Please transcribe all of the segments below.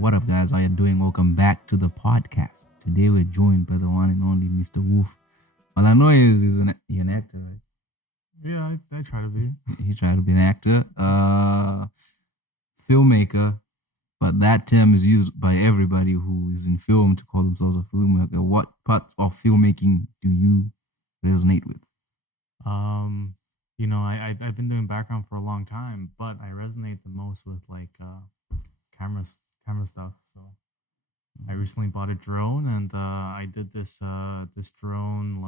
what up, guys? How you doing? Welcome back to the podcast. Today we're joined by the one and only Mr. Wulf. Well, I know he's an actor, right? Yeah, I try to be. He tried to be an actor, filmmaker, but that term is used by everybody who is in film to call themselves a filmmaker. What part of filmmaking do you resonate with? I've been doing background for a long time, but I resonate the most with camera camera stuff. So I recently bought a drone, and I did this drone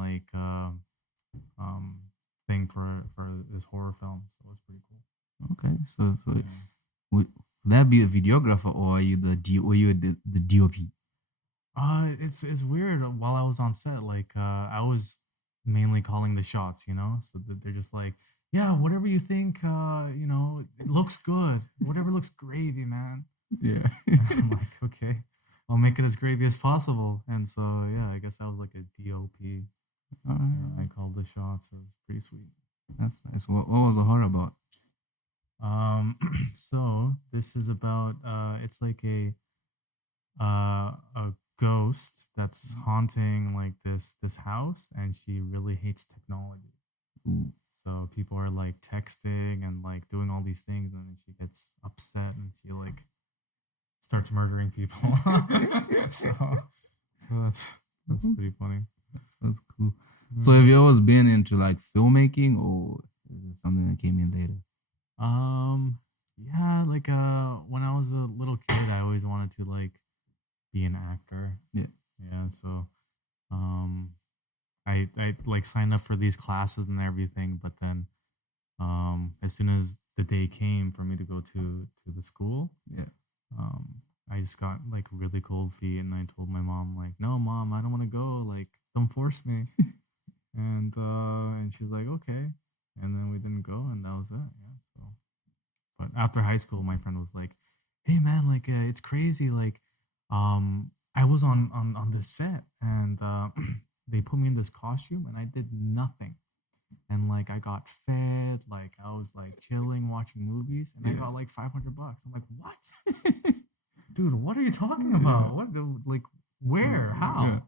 thing for this horror film. So it was pretty cool. Okay, so would that be a videographer or are you the DOP? It's weird. While I was on set, I was mainly calling the shots, So they're just like, yeah, whatever you think, it looks good. Whatever looks gravy, man. Yeah. I'm like, okay, I'll make it as gravy as possible. And so, yeah, I guess I was like a DOP. I called the shots. It was pretty sweet. That's nice. What was the horror about? So this is about it's like a ghost that's haunting like this house, and she really hates technology. Ooh. So people are like texting and like doing all these things, and then she gets upset and she like starts murdering people. So that's pretty funny. That's cool. So have you always been into like filmmaking, or is it something that came in later? Yeah, when I was a little kid, I always wanted to like be an actor. Yeah. Yeah, so I like signed up for these classes and everything, but then as soon as the day came for me to go to the school, Yeah. I just got like really cold feet, and I told my mom like, "No, mom, I don't want to go. Like, don't force me." And she's like, "Okay." And then we didn't go, and that was it. Yeah. So, but after high school, my friend was like, "Hey, man, it's crazy. I was on this set, and they put me in this costume, and I did nothing. And like I got fed, like I was like chilling, watching movies, and I got like $500. I'm like, what, dude? What are you talking about? What, like, where, how?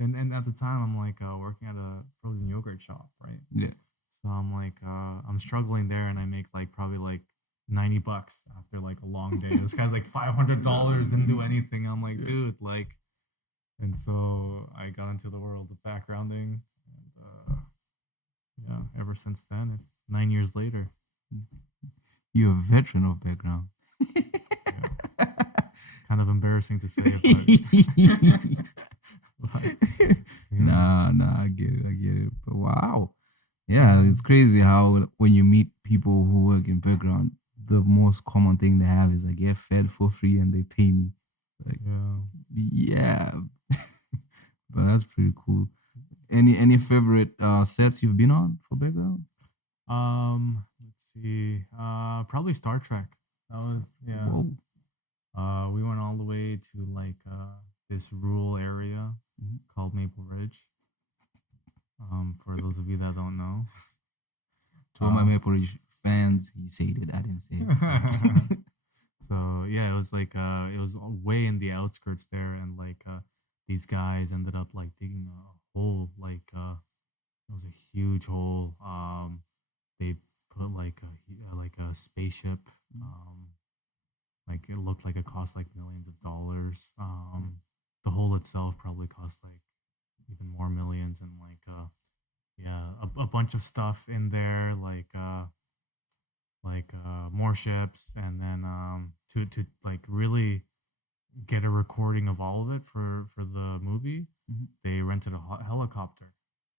Yeah. And at the time, I'm like working at a frozen yogurt shop, right? Yeah. So I'm like, I'm struggling there, and I make like probably like $90 after like a long day. This guy's like $500, didn't do anything. I'm like, dude, like, and so I got into the world of backgrounding, and yeah, ever since then, 9 years later. You're a veteran of background. Yeah. Kind of embarrassing to say it, but Nah, I get it. But wow. Yeah, it's crazy how when you meet people who work in background, the most common thing they have is I get fed for free and they pay me. Like, yeah. But that's pretty cool. Any favorite sets you've been on for background? Let's see. Probably Star Trek. That was, yeah. Whoa. We went all the way to this rural area called Maple Ridge. For those of you that don't know. To all my Maple Ridge fans, he said it. I didn't say it. So yeah, it was it was way in the outskirts there, and these guys ended up like digging a hole, it was a huge hole. They put a spaceship. Like it looked like it cost like millions of dollars. The hole itself probably cost like even more millions, and yeah, a bunch of stuff in there, more ships, and then to like really get a recording of all of it for the movie, they rented a helicopter,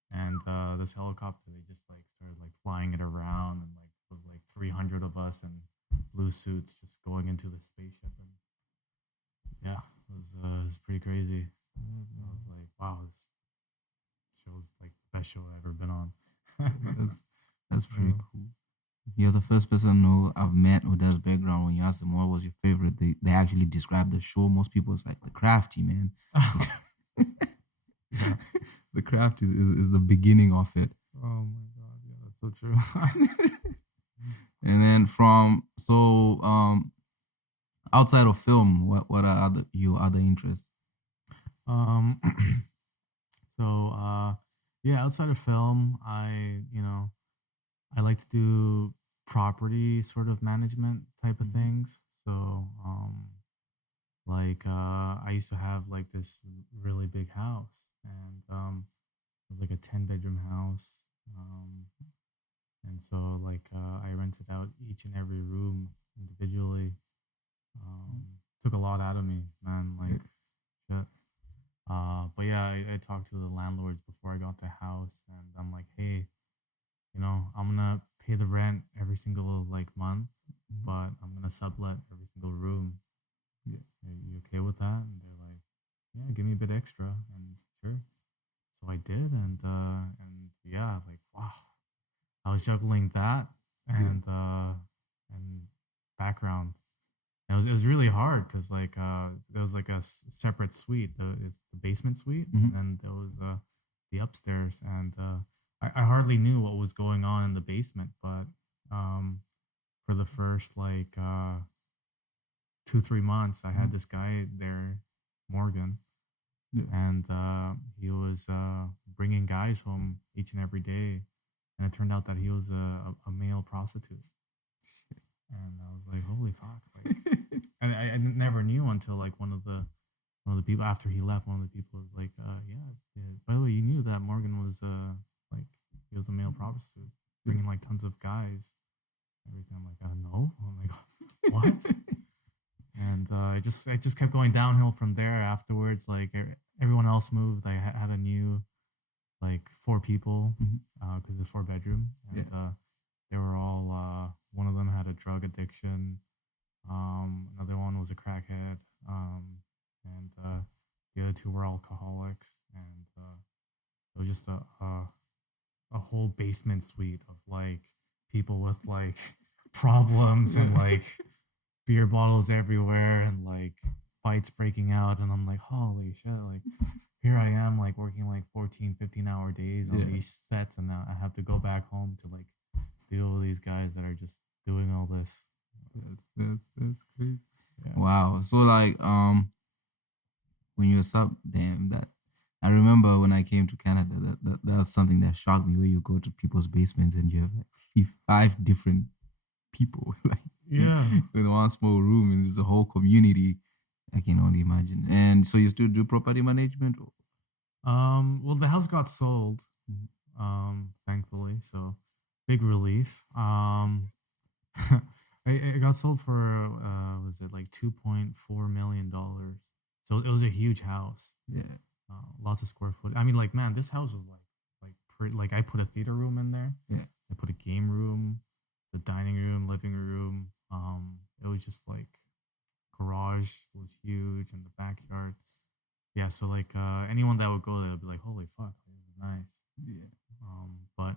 and this helicopter, they just like started like flying it around, and like with like 300 of us in blue suits just going into the spaceship, and yeah, it was pretty crazy. I was like, wow, this show's like the best show I've ever been on. That's pretty cool. You're the first person who I've met who does background. When you ask them what was your favorite, they actually describe the show. Most people it's like The Crafty, man. Yeah. The Craft is the beginning of it. Oh my god, yeah, that's so true. And then outside of film, what are your other interests? Um, so yeah, outside of film, I like to do property sort of management type of things. So I used to have like this really big house, and it was like a 10-bedroom house. Um, and so I rented out each and every room individually. Took a lot out of me, man. Like shit. But yeah, I talked to the landlords before I got the house, and I'm like, hey, I'm gonna pay the rent every single like month, but I'm gonna sublet every single room. Yeah, are you okay with that? And they're like, yeah, give me a bit extra, and sure. So I did, and yeah, like wow, I was juggling that and background. And it was really hard because there was like a separate suite. It's the basement suite, and then there was the upstairs, and I hardly knew what was going on in the basement. But for the first 2-3 months, I had this guy there, Morgan, and he was bringing guys home each and every day, and it turned out that he was a male prostitute. And I was like, holy fuck! Like, and I never knew until like one of the people after he left. One of the people was like, yeah. By the way, you knew that Morgan was like he was a male prostitute, bringing like tons of guys, everything. I'm like, I don't know. I'm like, what? And I just kept going downhill from there. Afterwards, like everyone else moved. I had a new like 4 people because it's 4-bedroom, and they were all. One of them had a drug addiction. Another one was a crackhead, and the other 2 were alcoholics. And it was just a whole basement suite of like people with like problems and like beer bottles everywhere and like fights breaking out. And I'm like, holy shit! Like here I am, like working like 14-15 hour days on these sets, and now I have to go back home to like deal with these guys that are just doing all this. That's crazy. Yeah. Wow. So like when you were damn that I remember when I came to Canada that was something that shocked me, where you go to people's basements and you have like 5 different people like in one small room, and there's a whole community. I can only imagine. And so you still do property management? Well, the house got sold, thankfully, so big relief. It got sold for was it like $2.4 million? So it was a huge house. Yeah, lots of square foot. I mean, like man, this house was like I put a theater room in there. Yeah, I put a game room, the dining room, living room. It was just like garage was huge in the backyard. Yeah, so like anyone that would go there would be like, holy fuck, this is nice. Yeah. But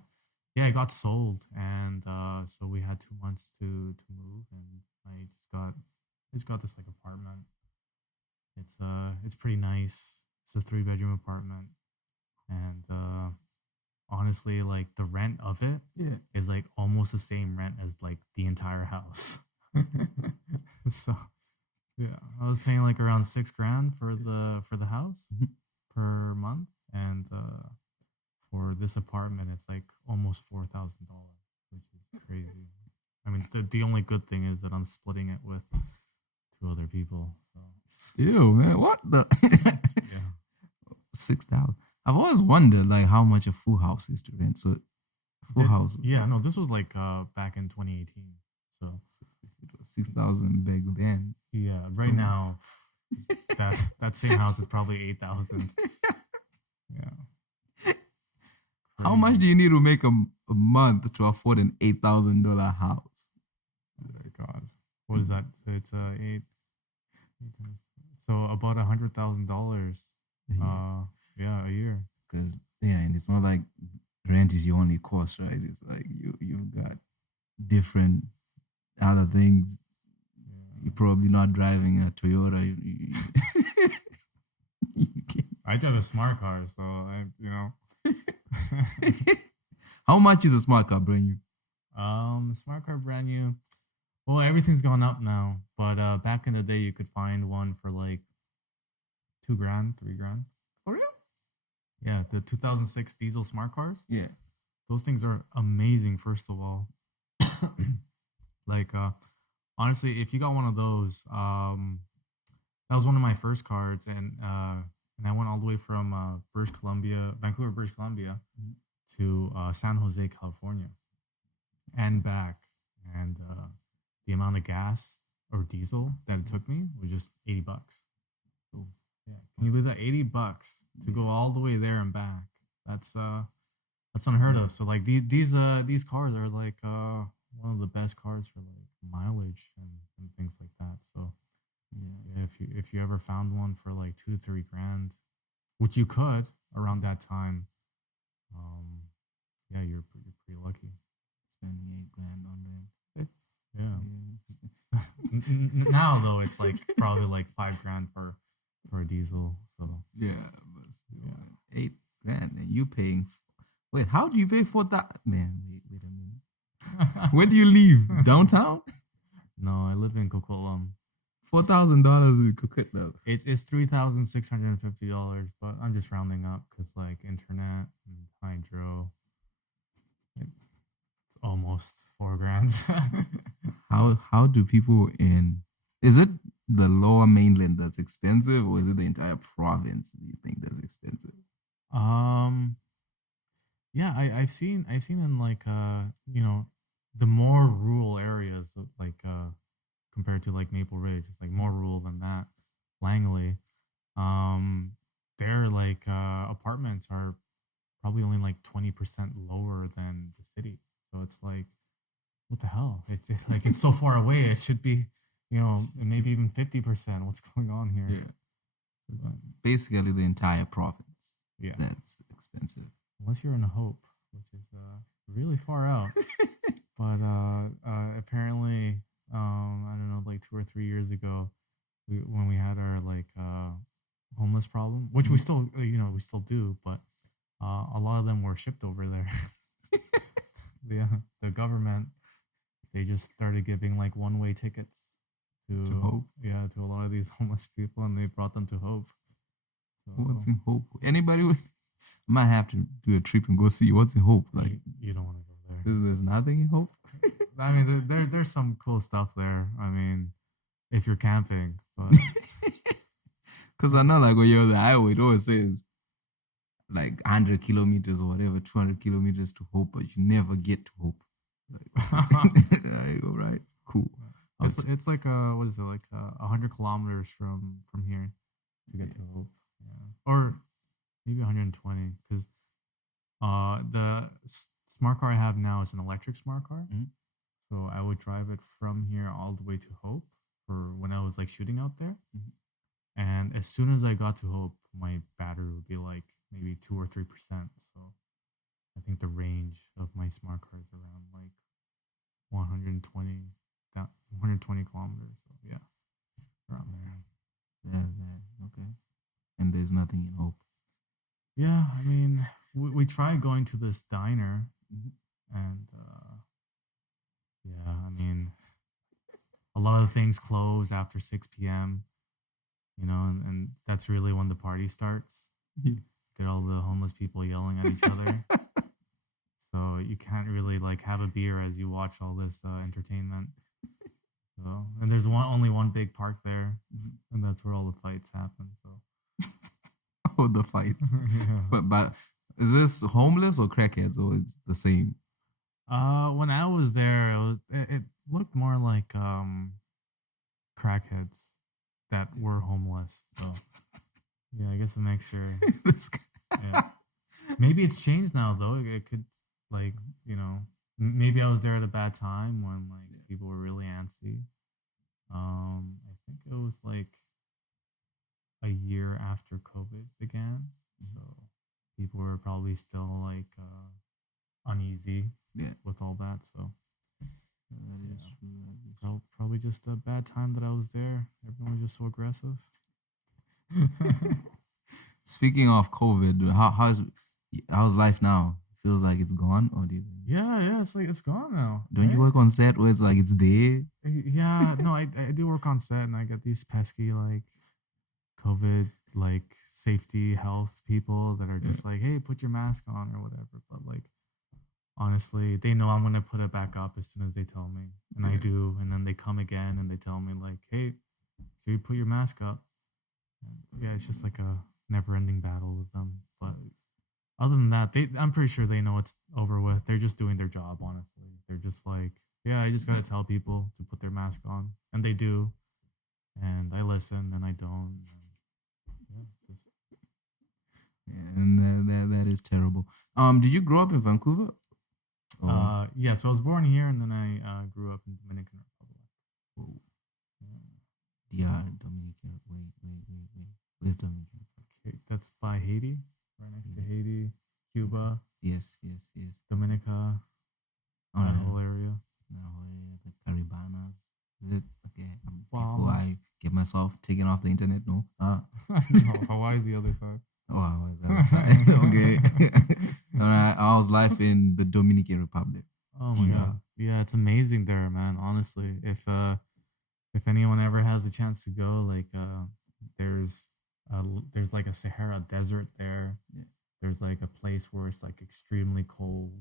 yeah, it got sold, and so we had 2 months to move, and I just got this like apartment. It's pretty nice. It's a 3-bedroom apartment, and honestly, like the rent of it is like almost the same rent as like the entire house. So yeah, I was paying like around $6,000 for the house per month, and for this apartment, it's like almost $4,000, which is crazy. I mean, the only good thing is that I'm splitting it with 2 other people. So. Still, man, what the? Yeah. 6,000. I've always wondered like how much a full house is to rent. So full house. Yeah, no, this was like back in 2018. So it was 6,000 back then. Yeah, right now that same house is probably 8,000. Yeah. How much do you need to make a month to afford an $8,000 house? Oh my God, what is that? So it's so about $100,000. Yeah, a year. Because and it's not like rent is your only cost, right? It's like you've got different other things. Yeah. You're probably not driving a Toyota. I drive a smart car, so How much is a smart car brand new? Smart car brand new. Well, everything's gone up now, but back in the day, you could find one for like 2 grand, 3 grand. For real? Yeah, the 2006 diesel smart cars. Yeah. Those things are amazing. First of all, like honestly, if you got one of those, that was one of my first cars, and I went all the way from British Columbia, Vancouver, British Columbia, to San Jose, California, and back, and the amount of gas or diesel that it took me was just $80. So yeah, can you believe that? $80 to go all the way there and back. That's unheard of. So like these cars are like one of the best cars for like mileage and things like that. So yeah, if you ever found one for like 2 to 3 grand, which you could around that time, um, yeah, you're pretty lucky. Spending 8 grand on them. Yeah. Now though, it's like probably like 5 grand for a diesel. So Yeah, but still, 8 grand, and you paying. Wait, how do you pay for that? Man, wait a minute. Where do you live? Downtown? No, I live in Coquitlam. $4,000 is cooked though. It's $3,650, but I'm just rounding up because like internet and hydro, it's almost 4 grand. How do people in? Is it the lower mainland that's expensive, or is it the entire province you think that's expensive? um, yeah, I've seen in like the more rural areas like compared to like Maple Ridge, it's like more rural than that. Langley, um, their like apartments are probably only like 20% lower than the city. So it's like, what the hell? It's like it's so far away. It should be, maybe even 50%. What's going on here? Yeah, it's basically the entire province Yeah. that's expensive. Unless you're in Hope, which is really far out. But apparently, I don't know, like 2 or 3 years ago, when we had our like homeless problem, which we still, we still do, but a lot of them were shipped over there. The government, they just started giving like one-way tickets To Hope. yeah, to a lot of these homeless people, and they brought them to Hope. What's So in Hope? Anybody might have to do a trip and go see what's in Hope. Like you don't want to go there. there's nothing in Hope. I mean, there's some cool stuff there. I mean, if you're camping, but Because I know, like, when you're on the highway, it always says like 100 kilometers or whatever, 200 kilometers to Hope, but you never get to Hope. Like, all right, cool. it's like what is it, like 100 kilometers from here to get to Hope, yeah, or maybe 120, because the smart car I have now is an electric smart car. Mhm. So I would drive it from here all the way to Hope for when I was like shooting out there. Mhm. And as soon as I got to Hope, my battery would be like maybe 2 or 3%. So I think the range of my smart car is around like 120, 120 kilometers. So yeah, around there. Yeah, okay. And there's nothing in Hope. Yeah, I mean, we tried going to this diner, and yeah, I mean, a lot of things close after 6 p.m. And that's really when the party starts. Get all the homeless people yelling at each other. So you can't really like have a beer as you watch all this entertainment. So, and there's only one big park there, and that's where all the fights happen. So Oh, the fights. yeah. But is this homeless or crackheads, or it's the same? When I was there, it looked more like crackheads that were homeless. So yeah, I guess a mixture. This guy- Yeah. Maybe it's changed now though. It could like maybe I was there at a bad time when like people were really antsy. I think it was like a year after COVID began, so people were probably still like uneasy Yeah. with all that. So That is true. probably just a bad time that I was there. Everyone was just so aggressive. Speaking of COVID, how's life now? Feels like it's gone, or do you think? Yeah, it's like it's gone now. Don't you right? work on set where it's like it's there? Yeah, no, I do work on set, and I get these pesky like COVID like safety health people that are Yeah. just like, hey, put your mask on or whatever. But like honestly, they know I'm gonna put it back up as soon as they tell me, and I Yeah. do. And then they come again and they tell me like, hey, should you put your mask up? And yeah, it's just like a never-ending battle with them. But other than that, I'm pretty sure they know it's over with. They're just doing their job, honestly. They're just like, yeah, I just gotta tell people to put their mask on, and they do. And I listen, and I don't. And, yeah, just Yeah, and that is terrible. Did you grow up in Vancouver? Oh, yeah. So I was born here, and then I grew up in Dominican Republic. oh, Yeah. DR, Dominican. Wait. Where's Dominican? Okay, that's by Haiti, right next to Haiti, Cuba, Yes. Dominica, All that right. whole area. Now, the Caribanas. Is it okay? Before Bahamas. I get myself taken off the internet, no. No, Hawaii's the other side. Oh, wow, that's right. Okay. All right. How's life in the Dominican Republic? Oh my DR. god. Yeah, it's amazing there, man. Honestly, if anyone ever has a chance to go, like there's there's like a Sahara desert there. Yeah. There's like a place where it's like extremely cold.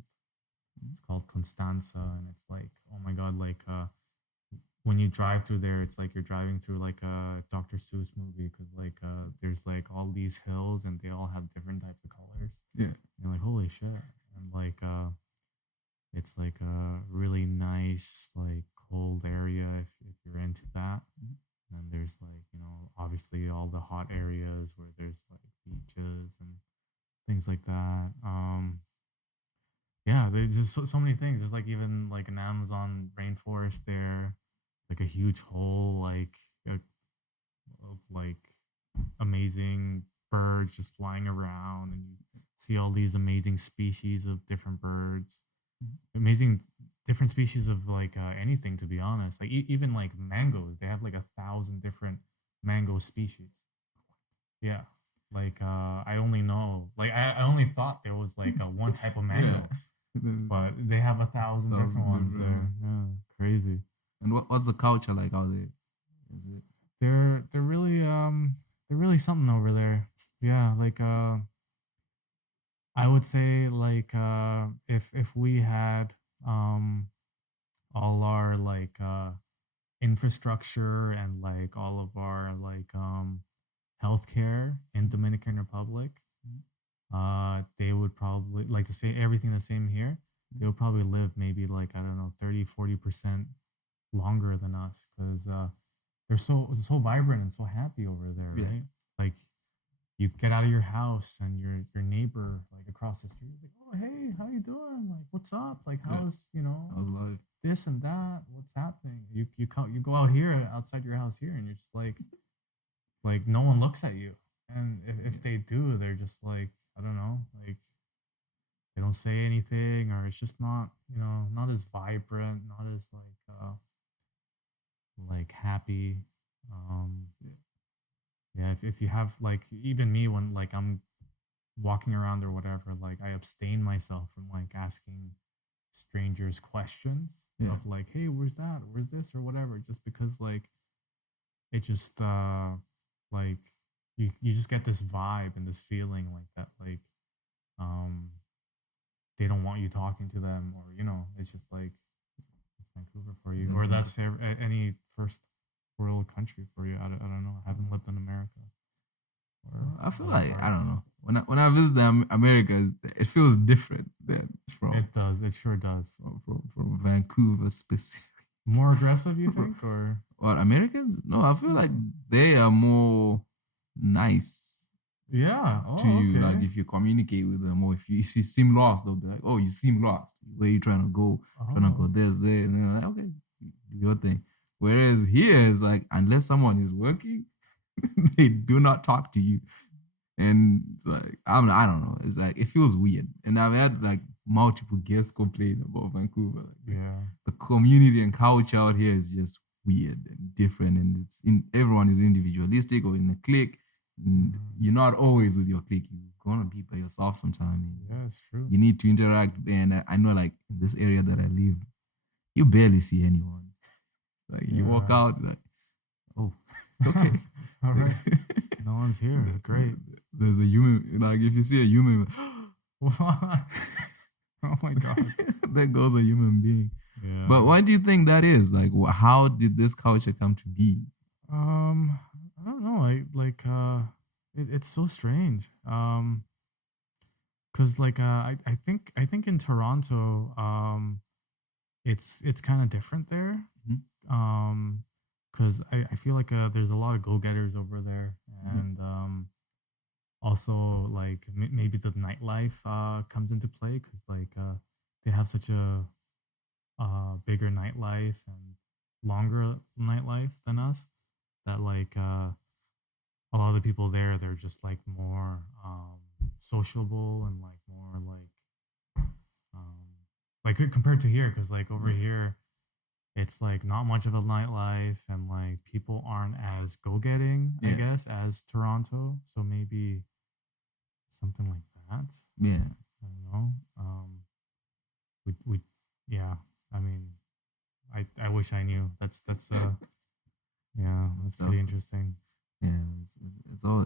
It's called Constanza, and it's like, oh my god, like when you drive through there, it's like you're driving through like a Dr. Seuss movie because like there's like all these hills and they all have different types of colors. Yeah. You're like, holy shit. And like it's like a really nice like cold area if you're into that. And then there's like, you know, obviously all the hot areas where there's like beaches and things like that. Yeah, there's just so many things. There's like even like an Amazon rainforest there, like a huge hole, like of like amazing birds just flying around, and you see all these amazing species of different birds, amazing different species of like anything. To be honest, like even like mangoes, they have like 1,000 different mango species. Yeah. Like I only know like I only thought there was like a one type of Yeah. mango, but they have 1,000 different Thousand ones different. there. Yeah, crazy. And what's the culture like out there? Is it? They're really something over there. Yeah, like I would say like if we had um all our like infrastructure and like all of our like healthcare in Dominican Republic, they would probably like to say everything the same here. They would probably live maybe like I don't know 30-40% longer than us because they're so vibrant and so happy over there, Yeah. right? Like you get out of your house and your neighbor like across the street is like, oh hey, how you doing? Like what's up? Like Yeah. how's How's life? this and that? What's happening? You go out here outside your house here and you're just like no one looks at you. And if they do, they're just like, I don't know, like they don't say anything or it's just not, not as vibrant, not as like happy. Um yeah, if you have like even me when like I'm walking around or whatever, like I abstain myself from like asking strangers questions Yeah. of like, hey, where's that? Where's this or whatever, just because like it just like you just get this vibe and this feeling like that like um they don't want you talking to them or it's just like it's Vancouver for you or that's any first world country for you. I don't know. I haven't lived in America or I feel other like I parts. don't know. When I visit America, it feels different than It does. It sure does. from Vancouver specific. More aggressive, you think, or What Americans? No, I feel like they are more nice yeah? to Oh, you. Like okay. if you communicate with them, or if you seem lost, they'll be like, "Oh, you seem lost. Where you trying to go? Trying to go Oh, this, there." And they're like, "Okay, do your thing." Whereas here is like, unless someone is working, they do not talk to you. And it's like I don't know. It's like it feels weird. And I've had like multiple guests complain about Vancouver. Like, yeah. the community and culture out here is just weird and different, and everyone is individualistic or in a clique. And you're not always with your clique. You're gonna be by yourself sometime. Yeah, it's true. You need to interact. And I know, like in this area that I live, you barely see anyone. Like you walk Yeah. out like, oh, okay. All right. No one's here. Great. There's a human. Like if you see a human, What? Oh my god. there goes a human being. But Yeah. why do you think that is? Like, how did this culture come to be? Um, I don't know. It's so strange. Cause I think in Toronto, it's kind of different there. Mhm. Cause I feel like there's a lot of go getters over there, Mhm. and also like maybe the nightlife comes into play because they have such a bigger nightlife and longer nightlife than us that a lot of the people there they're just like more sociable and like more um compared to here because like over Yeah. here it's like not much of a nightlife and like people aren't as go-getting I Yeah. guess as Toronto, so maybe something like that. Yeah. I don't know. We yeah, I mean I wish I knew. That's yeah, Good that's stuff. pretty interesting. Yeah,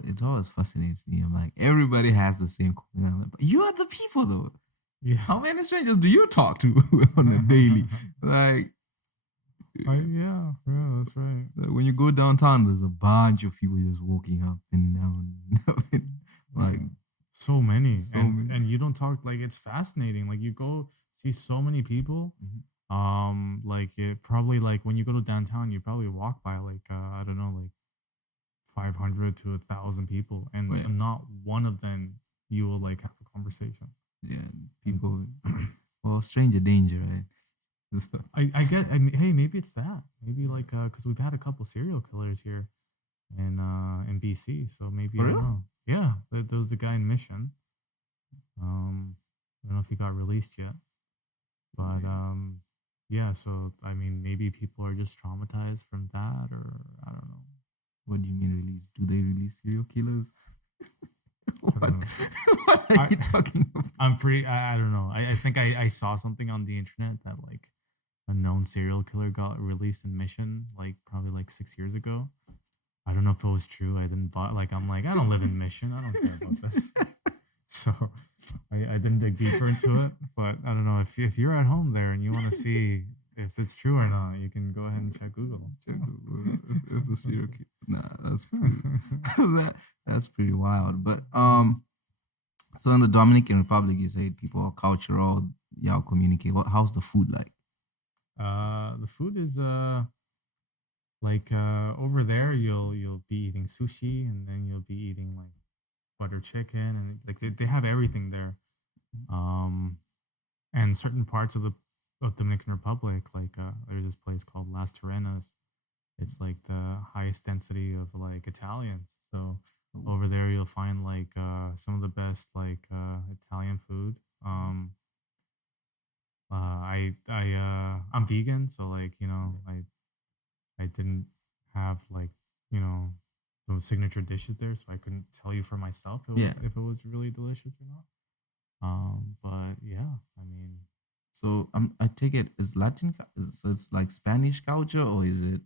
it always fascinates me. I'm like, everybody has the same coin. I'm like, but you are the people though. Yeah. How many strangers do you talk to on a daily? Like, Yeah, yeah, that's right. when you go downtown, there's a bunch of people just walking up and down. Like Yeah. So many. so And many. you don't talk like it's fascinating. Like you go see so many people. Mhm. Like it probably like when you go to downtown, you probably walk by like I don't know, like 500 to 1,000 people, Oh and yeah, not one of them you will like have a conversation. yeah. And People, well, stranger danger, right? So- I mean, hey, maybe it's that. Maybe like because we've had a couple serial killers here in BC, so maybe For I don't real? know. Yeah, there was the guy in Mission. I don't know if he got released yet, but Yeah. yeah. So I mean, maybe people are just traumatized from that, or I don't know. What do you mean release? Do they release serial killers? I What? don't know. What are I you talking about? I'm pretty. I don't know. I think I saw something on the internet that like a known serial killer got released in Mission like probably like 6 years ago. I don't know if it was true. I didn't buy like I'm like I don't live in Mission. I don't care about this. So I didn't dig deeper into it. But I don't know if you're at home there and you want to see if it's true or not, you can go ahead and check Google. Check if the serial killer. Nah, that's pretty. that that's pretty wild. But so in the Dominican Republic, you said people are cultural. Y'all communicate. How's the food like? The food is over there you'll be eating sushi and then you'll be eating like butter chicken and like they have everything there. Um and certain parts of Dominican Republic, like there's this place called Las Terrenas. It's like the highest density of like Italians. So Oh, over there you'll find like some of the best like Italian food. I'm vegan, so like I didn't have like you know those signature dishes there, so I couldn't tell you for myself yeah. if it was really delicious or not. But yeah, I mean, So I take it is Latin. So it's like Spanish culture, or is it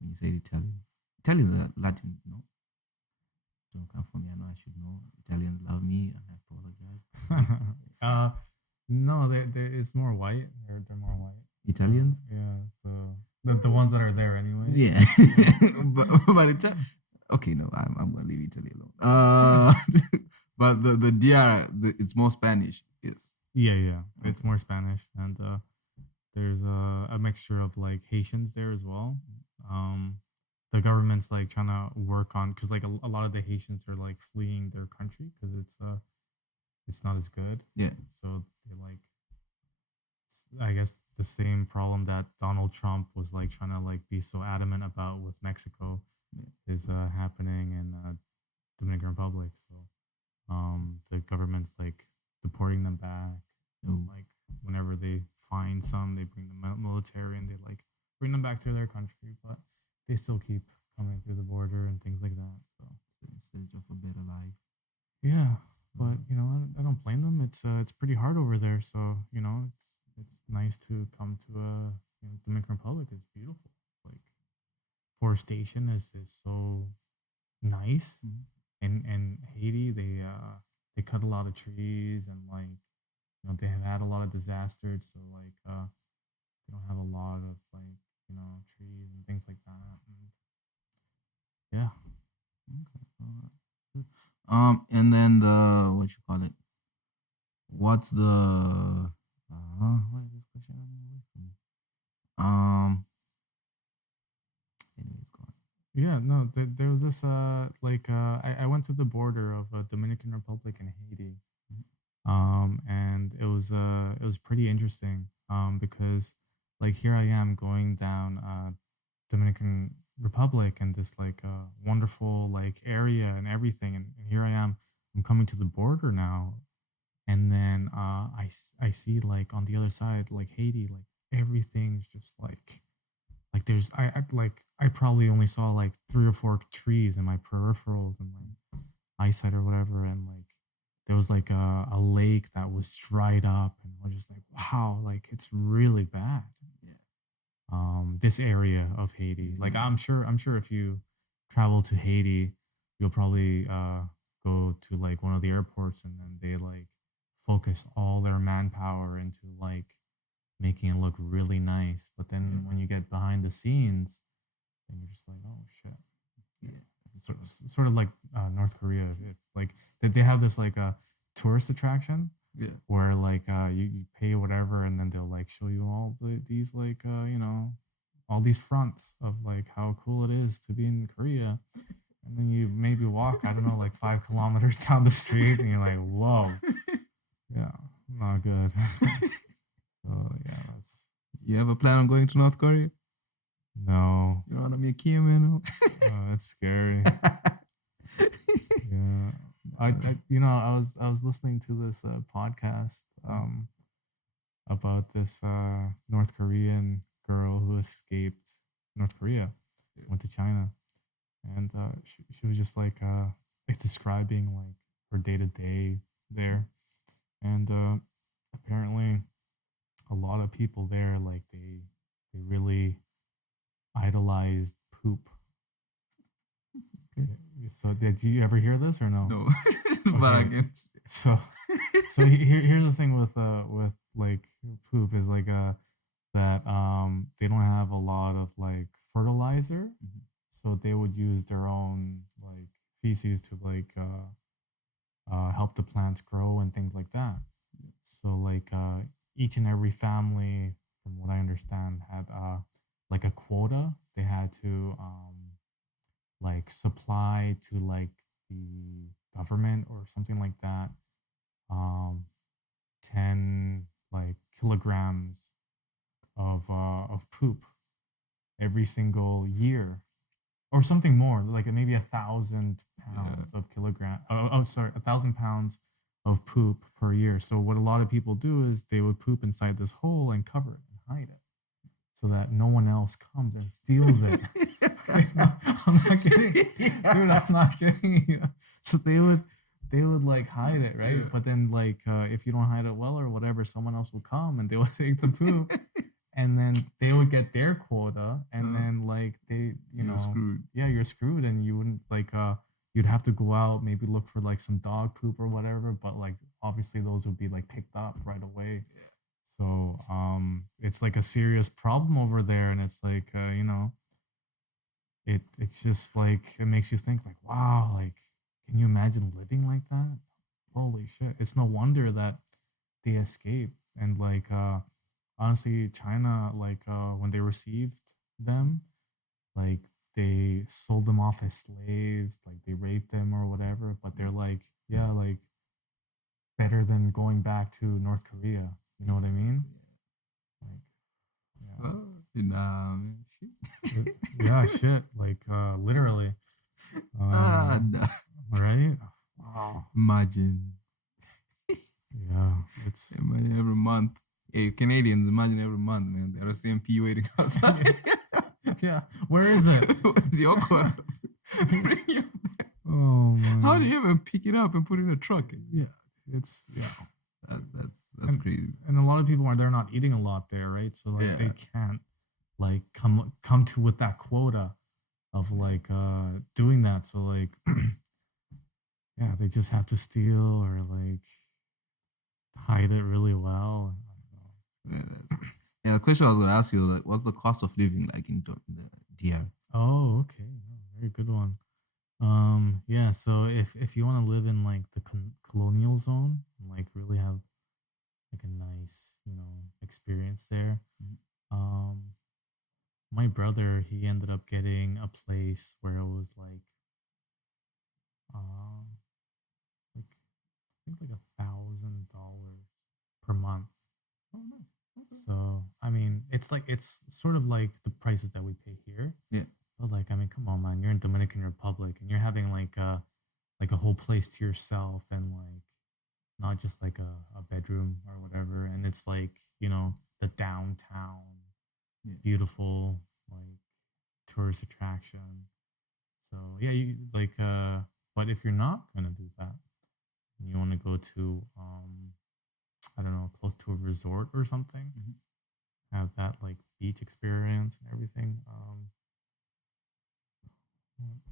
when you say Italian? Italian is Latin, no? Don't come for me. I know I should know. Italians love me. I apologize. uh, no, it's more white. They're more white. Italians? Yeah, so the ones that are there anyway. Yeah. But okay, no, I'm gonna leave Italy alone. But the DR, it's more Spanish. Yes. Yeah, yeah, it's Okay. more Spanish, and there's a mixture of like Haitians there as well. Um, the government's like trying to work on because like a lot of the Haitians are like fleeing their country because it's not as good. Yeah. So they like I guess the same problem that Donald Trump was like trying to like be so adamant about with Mexico is happening in Dominican Republic. So the government's like deporting them back. Oh, Like whenever they find some, they bring the military and they like bring them back to their country, but they still keep coming through the border and things like that. So in search of a better life. yeah, but Mm. I don't blame them. It's pretty hard over there, so it's nice to come to Dominican Republic. It's beautiful. like forestation is so nice. In Haiti, they cut a lot of trees, and like they have had a lot of disasters, so like they don't have a lot of like trees and things like that. And yeah. Okay. All right. And then the what you call it? What's the what is this question? Um, anyways, go on. Yeah, no, there was this I went to the border of Dominican Republic and Haiti. And it was pretty interesting because like here I am going down Dominican Republic and this like wonderful like area and everything, and here I am, I'm coming to the border now, and then I see like on the other side like Haiti, like everything's just like there's I probably only saw like three or four trees in my peripherals and like eyesight or whatever, and like there was like a lake that was dried up, and I was just like, wow, like it's really bad. Yeah. This area of Haiti, like I'm sure if you travel to Haiti, you'll probably go to like one of the airports, and then they like focus all their manpower into like making it look really nice. But then when you get behind the scenes, then you're just like, oh shit. Yeah. Sort of like North Korea, like they have this like a tourist attraction, Yeah. where like you pay whatever, and then they'll like show you all these like all these fronts of like how cool it is to be in Korea, and then you maybe walk, I don't know, like 5 kilometers down the street, and you're like, whoa, yeah, not good. So yeah, that's You have a plan on going to North Korea? no, You want to make here, man? that's scary. Yeah, I was listening to this podcast about this North Korean girl who escaped North Korea, went to China, and she was just like describing like her day to day there, and apparently a lot of people there, like they really idolized poop. Okay. So did you ever hear this or no? No, but I guess. So here's the thing with like poop is like that they don't have a lot of like fertilizer, so they would use their own like feces to like help the plants grow and things like that. So like each and every family, from what I understand, had like a quota they had to like supply to like the government or something like that, um 10 like kilograms of poop every single year, or something more, like maybe 1,000 pounds of kilogram. Oh, sorry, 1,000 pounds of poop per year. So what a lot of people do is they would poop inside this hole and cover it and hide it, so that no one else comes and steals it. I'm not kidding, dude. I'm not kidding you. So they would like hide it, right? Yeah. But then like if you don't hide it well or whatever, someone else will come and they will take the poop, and then they would get their quota, and then like they You're screwed. yeah, you're screwed, and you wouldn't like you'd have to go out, maybe look for like some dog poop or whatever, but like obviously those would be like picked up right away. So it's like a serious problem over there, and it's like it's just like it makes you think like, wow, like can you imagine living like that? Holy shit. It's no wonder that they escaped. And like honestly, China, like when they received them, like they sold them off as slaves, like they raped them or whatever, but they're like, yeah, like better than going back to North Korea. You know what I mean? Like yeah. Well, nah, man, shit. Yeah, shit. Like literally. Nah. Right? Wow. Imagine. Yeah. It's Imagine every month. Hey, Canadians, imagine every month, man. They're SMP waiting outside. yeah. Where is it? Where's your quota? Bring your back. Oh my. How do you even pick it up and put it in a truck? Yeah. It's yeah. That's crazy. And a lot of people they're not eating a lot there, right? So like Yeah. they can't like come to with that quota of like doing that. So like yeah, they just have to steal or like hide it really well. Yeah, yeah, the question I was gonna ask you, like, what's the cost of living like in the DR? Oh, okay. Oh, very good one. Yeah, so if you want to live in like the colonial zone and like really have like a nice, experience there. Mhm. Um my brother, he ended up getting a place where it was um like I think like $1,000 per month. Oh, no. Okay. So I mean, it's sort of like the prices that we pay here. Yeah. But like, I mean, come on, man, you're in Dominican Republic and you're having like a whole place to yourself and like not just like a bedroom or whatever. And it's like, the downtown, Yeah. beautiful, like tourist attraction. So yeah, you like but if you're not gonna do that, and you wanna go to I don't know, close to a resort or something, Mhm. have that like beach experience and everything.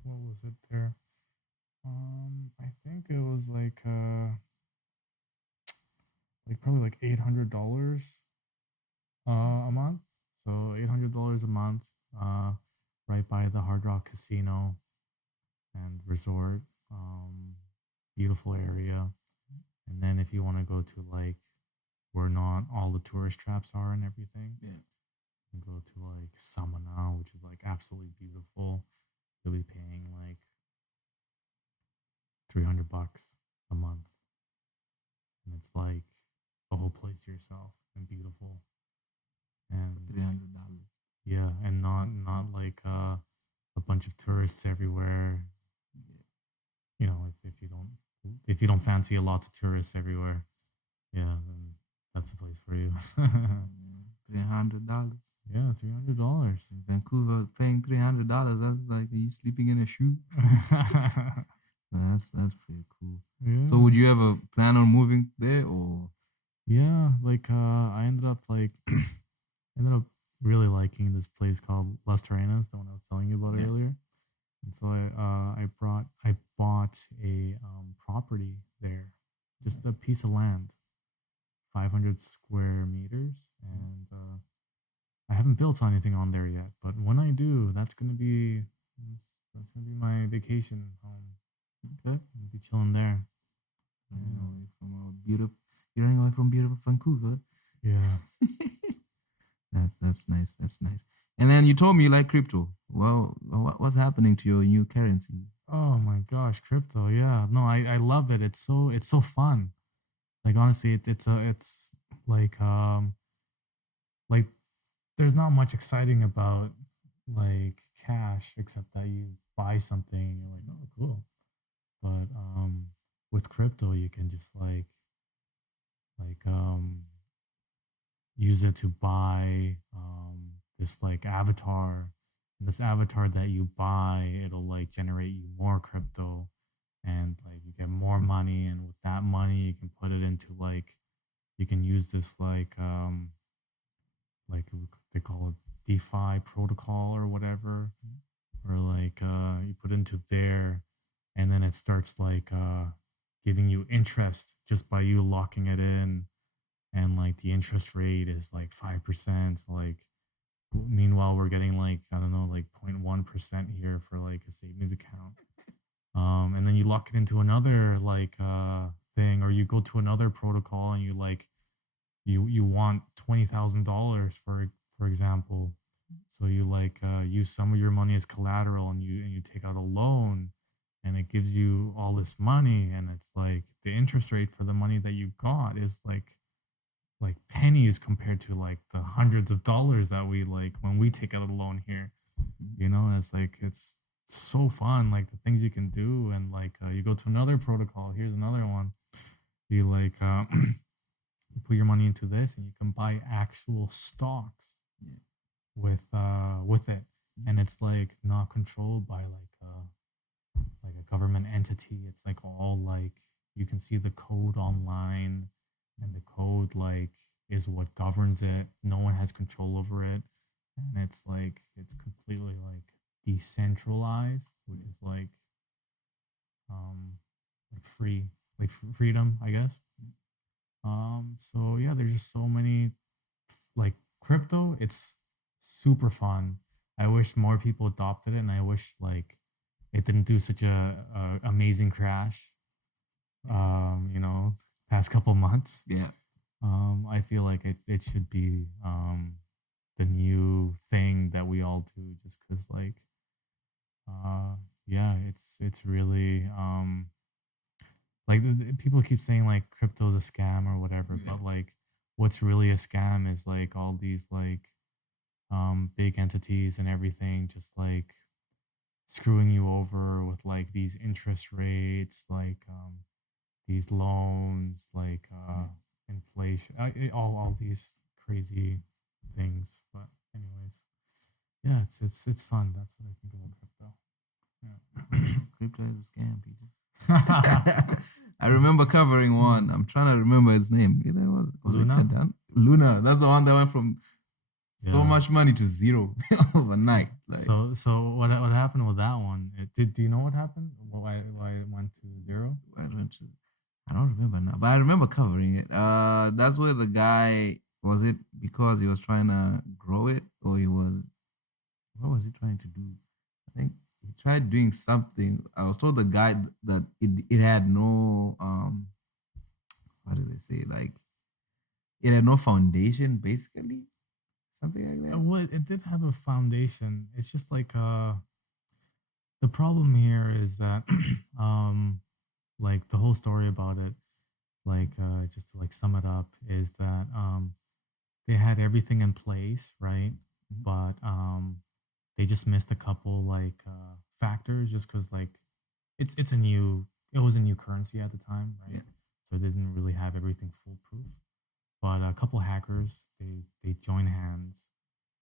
What was it there? I think it was like probably like $800 a month. So $800 a month, uh, right by the Hard Rock Casino and Resort. Beautiful area. And then if you want to go to like where not all the tourist traps are and everything, Yeah. you can go to like Samana, which is like absolutely beautiful. You'll be paying like $300 a month, and it's like a whole place to yourself and beautiful. And $300. yeah, and not like a bunch of tourists everywhere. If you don't fancy a lots of tourists everywhere, yeah, then that's the place for you. $300 Yeah, $300. in Vancouver. Paying $300. That's like you sleeping in a shoe. That's pretty cool. So, Yeah, would you ever plan on moving there or? yeah. Like I ended up really liking this place called Las Terrenas, the one I was telling you about Yeah. earlier. And so I bought a property there, just a piece of land, 500 square meters, and I haven't built anything on there yet. But when I do, that's gonna be my vacation home. Okay. I'll be chilling there. Running And away from our beautiful. You're running away from beautiful Vancouver. yeah. That's nice. That's nice. And then you told me you like crypto. Well, what's happening to your new currency? Oh my gosh, crypto. Yeah. No, I love it. It's so fun. Like honestly, it's like like there's not much exciting about like cash except that you buy something and you're like, oh cool. But with crypto you can just like use it to buy this like avatar. And this avatar that you buy, it'll like generate you more crypto and like you get more money and with that money you can put it into like you can use this like they call it DeFi protocol or whatever, or like you put into there, and then it starts like giving you interest just by you locking it in, and like the interest rate is like 5%. Like meanwhile, we're getting like I don't know like 0.1% here for like a savings account. And then you lock it into another like thing, or you go to another protocol and you want $20,000 for example. So you like use some of your money as collateral and you take out a loan and it gives you all this money and it's like the interest rate for the money that you got is like pennies compared to like the hundreds of dollars that we like when we take out a loan here. It's like it's so fun like the things you can do and like you go to another protocol, here's another one. You like you put your money into this and you can buy actual stocks with it, and it's like not controlled by like a government entity. It's like all like you can see the code online, and the code like is what governs it. No one has control over it, and it's like it's completely like decentralized, which is um like free, like freedom, I guess. So yeah, there's just so many like crypto. It's super fun. I wish more people adopted it, and I wish like it didn't do such a amazing crash. You know, past couple months. Yeah. I feel like it should be the new thing that we all do, just because like uh yeah, it's really like people keep saying like crypto's a scam or whatever, Yeah. but like what's really a scam is like all these like big entities and everything just like screwing you over with like these interest rates, like these loans, like inflation, all these crazy things. But anyways, yeah, it's fun. That's what I think about crypto. Crypto is a scam, people. Yeah. I remember covering one. I'm trying to remember its name. Either was it Luna? Cardano? Luna. That's the one that went from so Yeah. much money to zero overnight. Like, So what happened with that one? Do you know what happened? Why it went to zero? why don't you- I don't remember now, but I remember covering it. That's where the guy was it because he was trying to grow it, or he was what was he trying to do? I think he tried doing something. I was told the guy that it had no how do they say, like it had no foundation, basically something like that. Well, it did have a foundation. It's just like the problem here is that like the whole story about it, like just to like sum it up, is that they had everything in place, right? But they just missed a couple like factors just because like it's a new it was a new currency at the time, right? Yeah. So they didn't really have everything foolproof. But a couple hackers they joined hands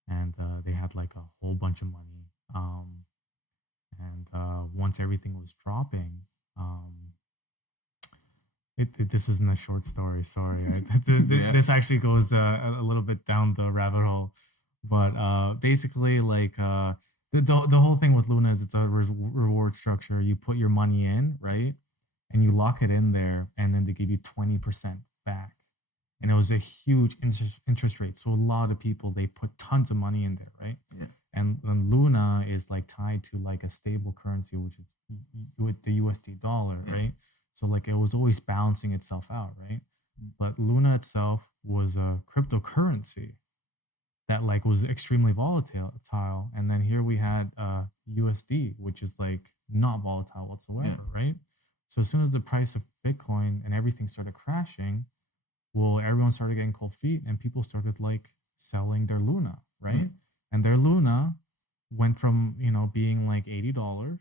and they had like a whole bunch of money. And once everything was dropping, um, this isn't a short story. Sorry, Yeah. this actually goes a little bit down the rabbit hole. But basically, like the whole thing with Luna is it's a reward structure. You put your money in, right, and you lock it in there, and then they give you 20% back. And it was a huge interest rate. So a lot of people they put tons of money in there, right? Yeah. And Luna is like tied to like a stable currency, which is with the USD dollar, Yeah. right? So like it was always balancing itself out, right? But Luna itself was a cryptocurrency that like was extremely volatile. And then here we had USD, which is like not volatile whatsoever, Yeah. right? So as soon as the price of Bitcoin and everything started crashing, well, everyone started getting cold feet and people started like selling their Luna, right? Mm. And their Luna went from, being like $80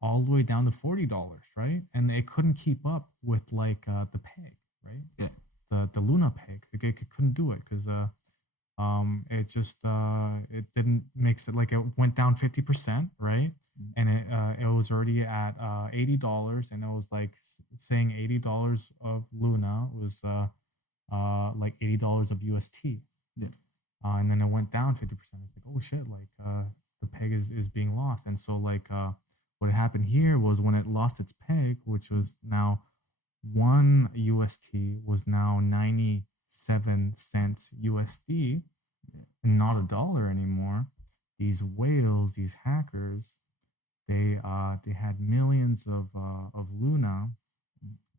all the way down to $40, right? And it couldn't keep up with like the peg, right? Yeah. The Luna peg. It couldn't do it because it just it didn't make it like it went down 50%, right? Mm. And it was already at $80 and it was like saying $80 of Luna was like $80 of UST. Yeah. And then it went down 50%. It's like, oh shit, like the peg is being lost. And so like what happened here was when it lost its peg, which was now one UST was now 97 cents USD and not a dollar anymore. These whales, these hackers, they had millions of Luna.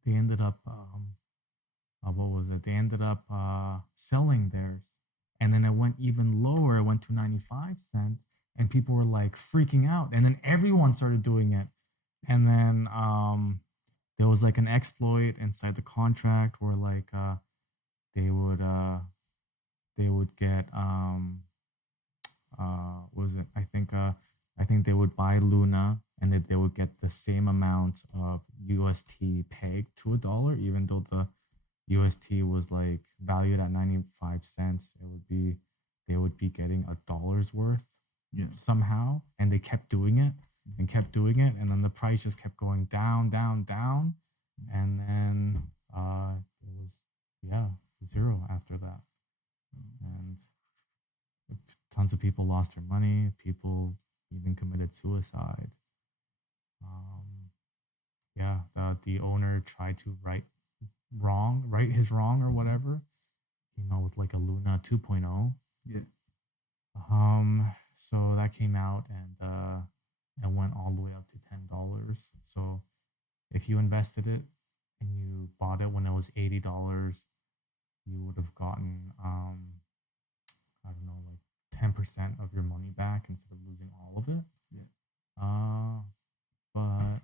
They ended up what was it? They ended up selling theirs, and then it went even lower. It went to 95 cents, and people were like freaking out. And then everyone started doing it, and then there was like an exploit inside the contract where like they would uh, they would get what was it? I think they would buy Luna and that they would get the same amount of UST pegged to a dollar, even though the UST was like valued at 95 cents. They would be getting $1 worth Yeah. somehow, and they kept doing it and kept doing it, and then the price just kept going down, down, down, and then it was yeah zero after that, and tons of people lost their money. People even committed suicide. Um, yeah, the owner tried to right his wrong or whatever. Came out with like a Luna 2.0. Yeah. So that came out and it went all the way up to $10. So if you invested it and you bought it when it was $80, you would have gotten I don't know, like 10% of your money back instead of losing all of it. Yeah. But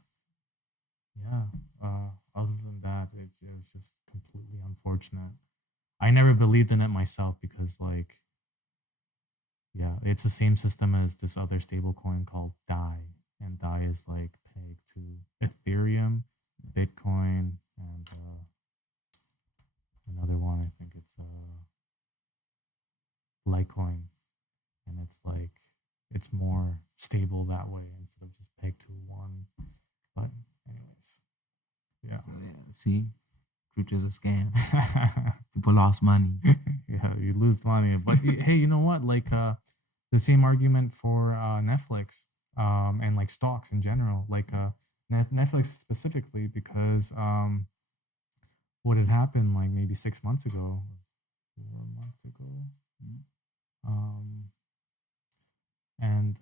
yeah, other than that, it was just completely unfortunate. I never believed in it myself because, like, yeah, it's the same system as this other stable coin called DAI. And DAI is like pegged to Ethereum, Bitcoin, and another one, I think it's Litecoin. And it's like, it's more stable that way instead of just pegged to one. But, anyways, yeah. See, crypto's a scam. People lost money. Yeah, you lose money. But hey, you know what? Like the same argument for Netflix and like stocks in general. Like Netflix specifically, because what had happened like maybe 6 months ago, 4 months ago, and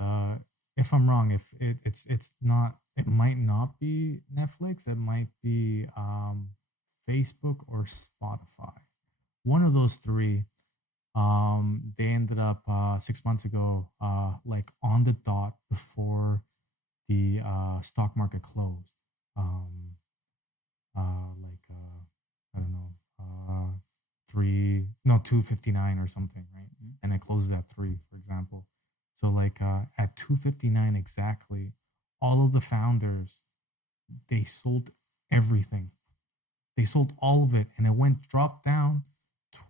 if I'm wrong, if it's not, it might not be Netflix. It might be Facebook or Spotify. One of those three. They ended up 6 months ago, like on the dot before the stock market closed. I don't know, 2:59 or something, right? And it closes at 3, for example. So like at 2:59 exactly, all of the founders, they sold everything. They sold all of it, and it dropped down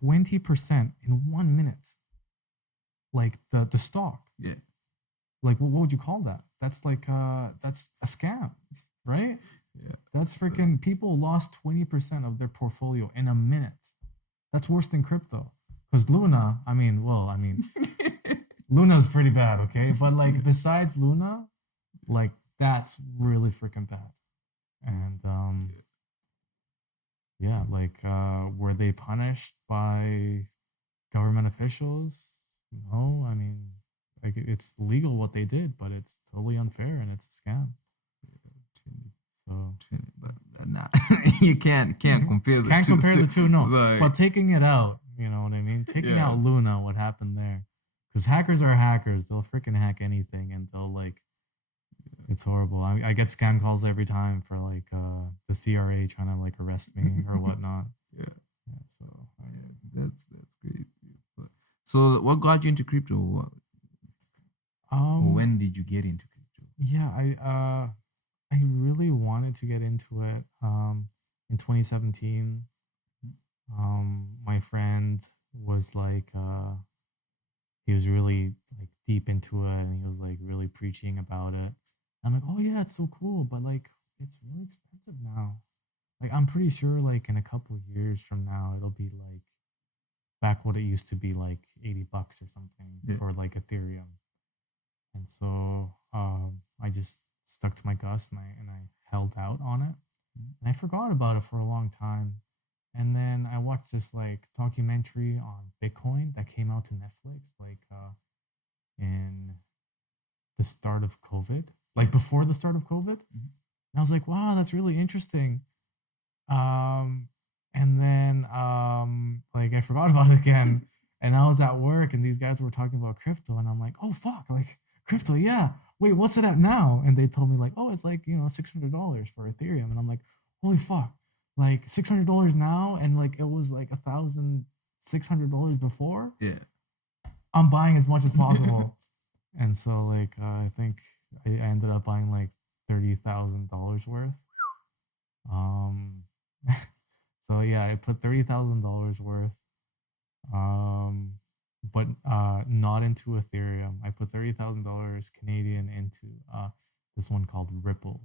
20% in 1 minute. Like the stock. Yeah. Like what would you call that? That's like that's a scam, right? Yeah. That's freaking, people lost 20% of their portfolio in a minute. That's worse than crypto. Because Luna, Luna's pretty bad, okay? But like besides Luna, like that's really freaking bad. And yeah, like were they punished by government officials? No, I mean, like it's legal what they did, but it's totally unfair and it's a scam. So, but nah, you can't compare the can't two. compare the two, no. Like, but taking it out, you know what I mean? Taking out Luna, what happened there? Because hackers are hackers; they'll freaking hack anything, and they'll like. It's horrible. I get scam calls every time for like the CRA trying to like arrest me or whatnot. Yeah. So that's great. But, so what got you into crypto? Or when did you get into crypto? Yeah, I really wanted to get into it in 2017. My friend was like he was really like deep into it, and he was like really preaching about it. I'm like, oh yeah, it's so cool, but like it's really expensive now. Like I'm pretty sure like in a couple of years from now it'll be like back what it used to be, like $80 or something for like Ethereum. And so I just stuck to my guts, and I held out on it. And I forgot about it for a long time. And then I watched this like documentary on Bitcoin that came out to Netflix like in the start of COVID, like before the start of COVID. And I was like, wow, that's really interesting. And then like I forgot about it again. And I was at work and these guys were talking about crypto, and I'm like, oh fuck, like crypto, yeah. Wait, what's it at now? And they told me like, oh, it's like, $600 for Ethereum. And I'm like, holy fuck, like $600 now, and like it was like $1,600 before. Yeah. I'm buying as much as possible. And so like I think I ended up buying like $30,000 worth. So yeah, I put $30,000 worth. But not into Ethereum. I put $30,000 Canadian into this one called Ripple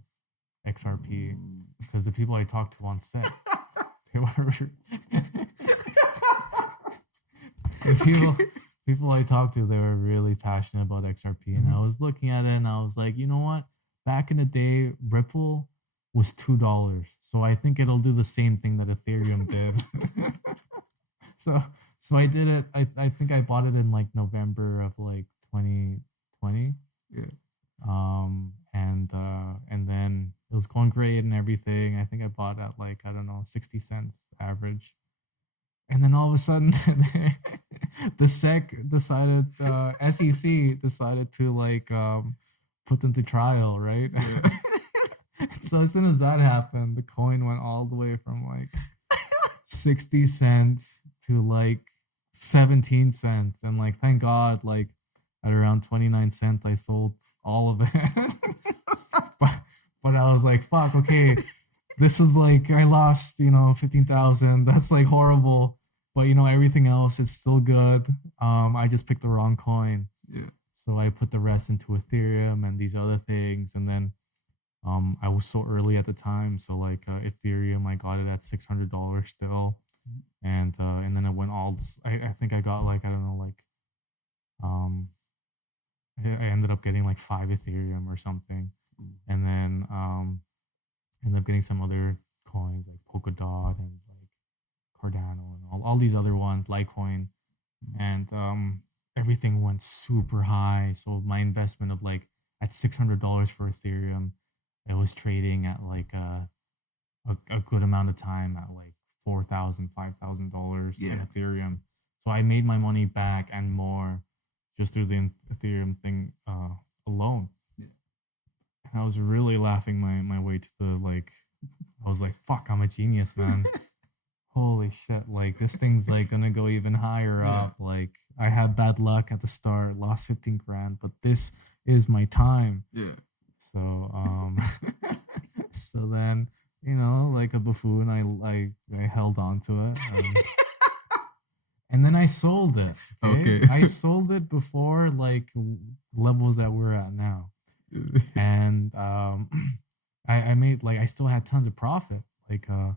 XRP, because the people I talked to on set, they were the people I talked to, they were really passionate about XRP, and I was looking at it, and I was like, you know what? Back in the day, Ripple was $2, so I think it'll do the same thing that Ethereum did. so so I did it. I think I bought it in like November of like 2020. Yeah. And then it was going great and everything. I think I bought at like, I don't know, 60 cents average. And then all of a sudden the SEC decided to like put them to trial, right? Yeah. So as soon as that happened, the coin went all the way from like 60 cents to like 17 cents. And like, thank God, like at around 29 cents, I sold all of it. but, but I was like, fuck, okay, this is like, I lost, 15,000. That's like horrible. But, everything else is still good. I just picked the wrong coin. Yeah. So I put the rest into Ethereum and these other things. And then I was so early at the time. So like Ethereum, I got it at $600 still. And then it went all, I think I got like, I don't know, like, I ended up getting like 5 Ethereum or something. And then ended up getting some other coins like Polkadot and like Cardano and all these other ones, Litecoin. And everything went super high. So my investment of like at $600 for Ethereum, it was trading at like a good amount of time at like $4,000, $5,000 in Ethereum. So I made my money back and more just through the Ethereum thing alone. Yeah. And I was really laughing my way to the like, I was like, fuck, I'm a genius, man. Holy shit, like this thing's like gonna go even higher up. Like I had bad luck at the start, lost 15 grand, but this is my time. Yeah. So so then, like a buffoon, I held on to it. And then I sold it. Okay. I sold it before like levels that we're at now. And I made like, I still had tons of profit. Like I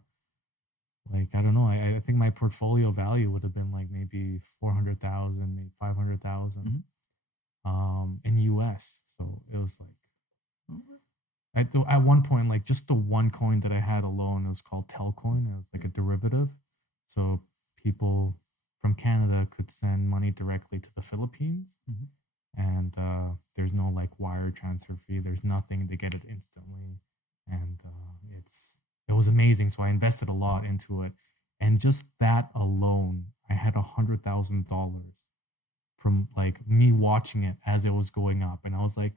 don't know. I think my portfolio value would have been like maybe 400,000, maybe 500,000, in US. So it was like at one point, like just the one coin that I had alone, it was called Telcoin. It was like a derivative. So people from Canada could send money directly to the Philippines, and there's no like wire transfer fee. There's nothing. They get it instantly, and it was amazing. So I invested a lot into it, and just that alone, I had $100,000 from like me watching it as it was going up, and I was like,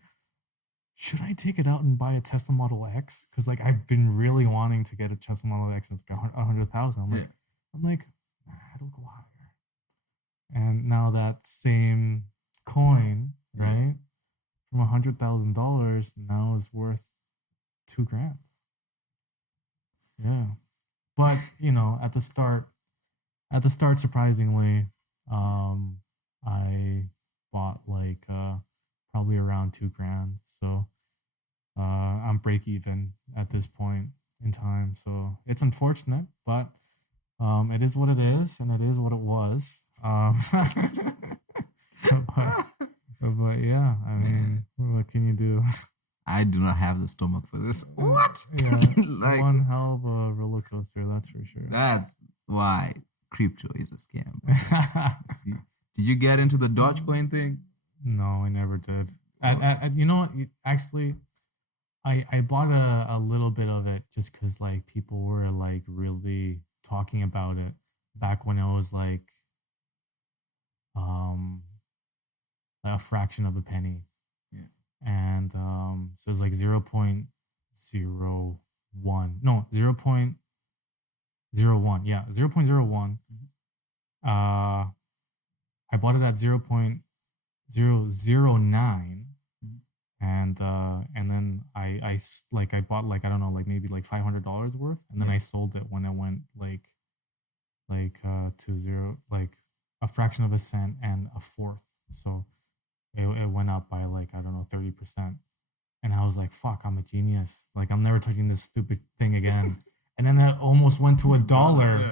should I take it out and buy a Tesla Model X? Because like I've been really wanting to get a Tesla Model X since like 100,000. I'm like, it'll go higher. And now that same coin, right, from $100,000 now is worth $2,000. Yeah, but at the start, surprisingly, I bought like probably around $2,000. So I'm break even at this point in time. So it's unfortunate, but it is what it is, and it is what it was. But yeah, I mean, what can you do? I do not have the stomach for this. What? Yeah, like, one hell of a roller coaster, that's for sure. That's why crypto is a scam. Did you get into the Dogecoin thing? No, I never did. You know what? Actually, I bought a little bit of it just because like people were like really talking about it back when it was like a fraction of a penny. Yeah. And so it was like 0.01. No, 0.01. Yeah, 0.01. I bought it at 0.009. And then I bought like, I don't know, like maybe like $500 worth, and then I sold it when it went like to zero, like a fraction of a cent and a fourth. So it went up by like, I don't know, 30%. And I was like, fuck, I'm a genius. Like I'm never touching this stupid thing again. And then it almost went to $1.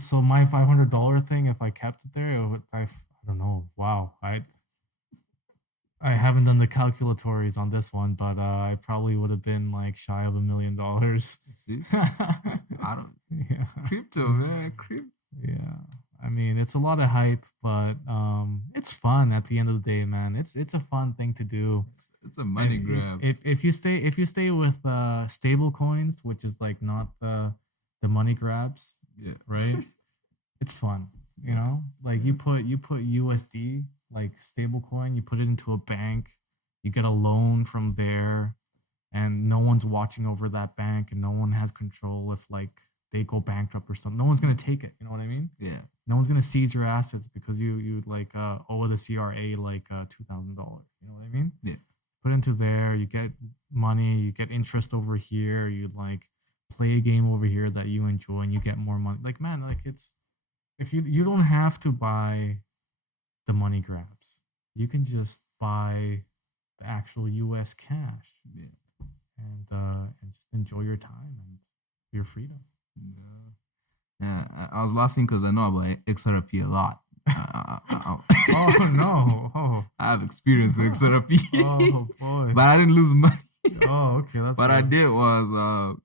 So my $500 thing, if I kept it there, I I don't know. Wow, I haven't done the calculatories on this one, but I probably would have been like shy of $1 million. See, I don't Yeah. crypto, man. Crypto. Yeah. I mean, it's a lot of hype, but it's fun at the end of the day, man. It's a fun thing to do. It's a money And grab. if you stay with stable coins, which is like not the money grabs, Yeah. right? It's fun, you know? Like you put USD, like stable coin, you put it into a bank, you get a loan from there, and no one's watching over that bank, and no one has control if like they go bankrupt or something. No one's gonna take it. You know what I mean? Yeah. No one's gonna seize your assets because you like owe the CRA like $2,000. You know what I mean? Yeah. Put into there, you get money, you get interest over here, you like play a game over here that you enjoy, and you get more money. Like man, like it's if you don't have to buy the money grabs, you can just buy the actual US cash. Yeah. And just enjoy your time and your freedom. Yeah. Yeah, I was laughing because I know about XRP a lot. Oh no! Oh, I have experience with XRP. oh boy! But I didn't lose money. Oh, okay, that's. What good. I did was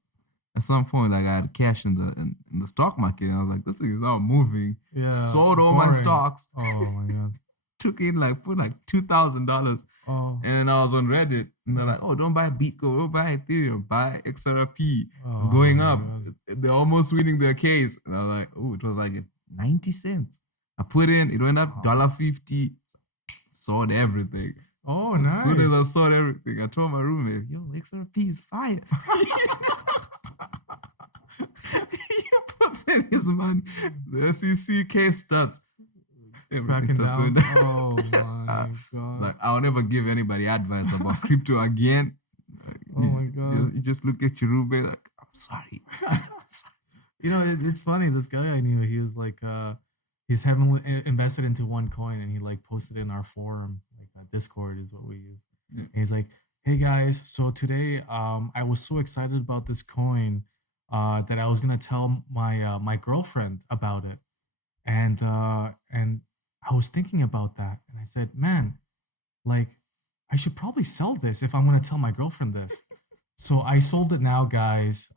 at some point like I had cash in the stock market, and I was like, this thing is not moving. Yeah, Sold all my boring. stocks. Oh my god! Took in put like $2,000. Oh, And I was on Reddit, and they're like, "Oh, don't buy Bitcoin, don't buy Ethereum, buy XRP. oh It's going my up. God. They're almost winning their case." And I was like, "Oh, it was like 90 cents." I put in, it went up $1.50. Sold everything. Oh, As nice. soon as I sold everything, I told my roommate, "Yo, XRP is fire." He puts in his money. The SEC case starts. Everything Cracking starts down. going down. Oh my god! Like I'll never give anybody advice about crypto again. Oh my god! You just look at your roommate like, I'm sorry. You know, it's funny. This guy I knew, he was like, he's heavily invested into one coin, and he like posted in our forum, like Discord is what we use. Yeah. And he's like, "Hey guys, so today, I was so excited about this coin, that I was gonna tell my girlfriend about it, and I was thinking about that, and I said, man, like, I should probably sell this if I'm gonna tell my girlfriend this. So I sold it now, guys.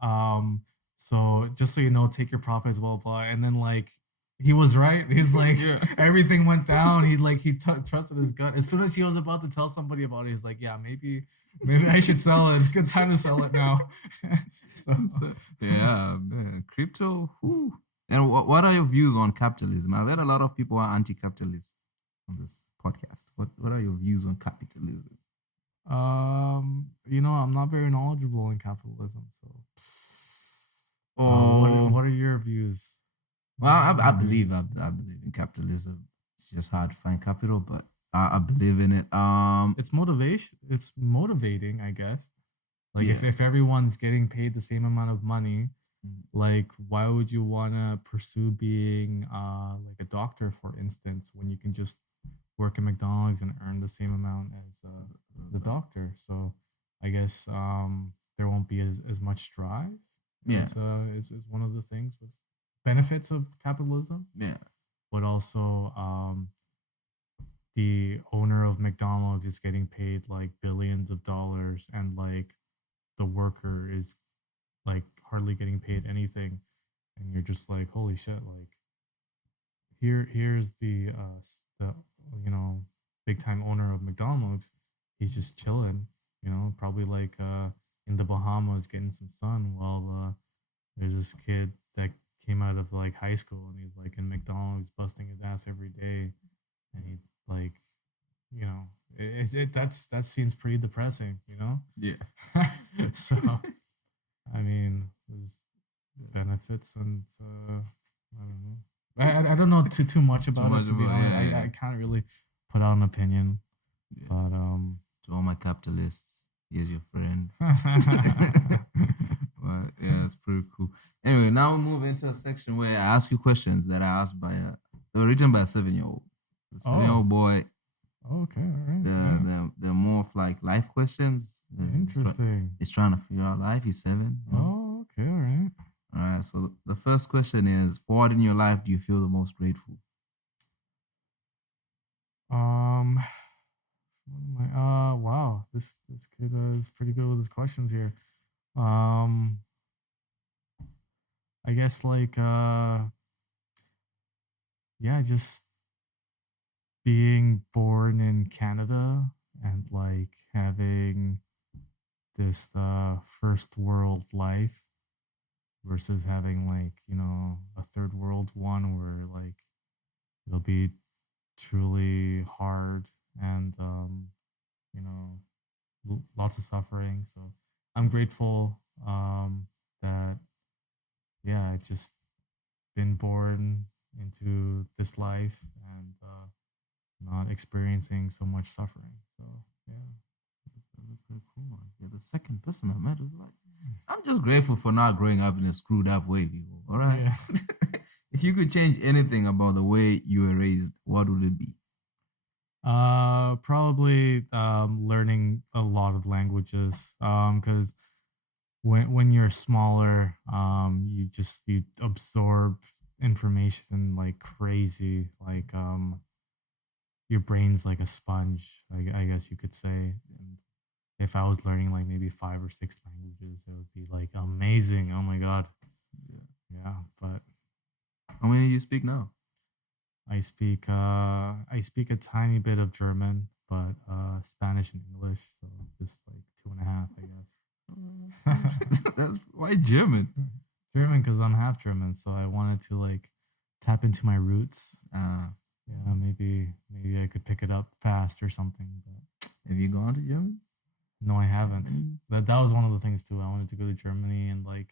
So just so you know, take your profits, blah blah. And then like he was right. He's like Yeah. everything went down. He trusted his gut. As soon as he was about to tell somebody about it, he's like, yeah, maybe I should sell it. It's a good time to sell it now. So, Yeah, man. Crypto. Whew. And what are your views on capitalism? I've heard a lot of people are anti-capitalist on this podcast. What are your views on capitalism? you know, I'm not very knowledgeable in capitalism. So, Oh, what are your views? well, I believe in capitalism. It's just hard to find capital, but I believe in it. It's motivation. It's motivating, I guess. Like Yeah. if everyone's getting paid the same amount of money, like why would you want to pursue being like a doctor, for instance, when you can just work at McDonald's and earn the same amount as the doctor? So I guess there won't be as much drive. Yeah. It's one of the things with benefits of capitalism, Yeah. but also the owner of McDonald's is getting paid like billions of dollars, and like the worker is like hardly getting paid anything, and you're just like, holy shit! Like here's the you know, big time owner of McDonald's. He's just chilling, you know, probably like in the Bahamas getting some sun, while there's this kid that came out of like high school, and he's like in McDonald's busting his ass every day, and he like, you know, that seems pretty depressing, you know. Yeah. So I mean, there's benefits, and I don't know. I don't know too much about much it, to be about- honest. yeah. I can't really put out an opinion, Yeah. but To all my capitalists, here's your friend. Well, yeah, that's pretty cool. Anyway, now we move into a section where I ask you questions that I asked they were written by a 7-year-old. A 7-year-old boy. Okay, all right. They're more of like life questions. Interesting. He's trying to figure out life. He's 7. you know? Oh, okay, all right. All right. So the first question is, for what in your life do you feel the most grateful? Um, wow, this kid is pretty good with his questions here. Um, I guess like yeah, just being born in Canada and like having this first world life versus having like a third world one where like it'll be truly hard and you know lots of suffering. So I'm grateful that yeah, I've just been born into this life and not experiencing so much suffering. So yeah, That's pretty cool. You're the second person I met who's like, I'm just grateful for not growing up in a screwed up way, people. All right. yeah. If you could change anything about the way you were raised, what would it be? Probably learning a lot of languages. Because when you're smaller, you absorb information like crazy. Like your brain's like a sponge. I guess you could say. And if I was learning like maybe 5 or 6 languages, it would be like amazing. Oh my god. Yeah, but How many you speak now? I speak a tiny bit of German, but Spanish and English, so just like two and a half, I guess. That's why German. German because I'm half German, so I wanted to like tap into my roots. Uh, Yeah, maybe I could pick it up fast or something. But have you gone to Germany? no, I haven't. That was one of the things too. I wanted to go to Germany and like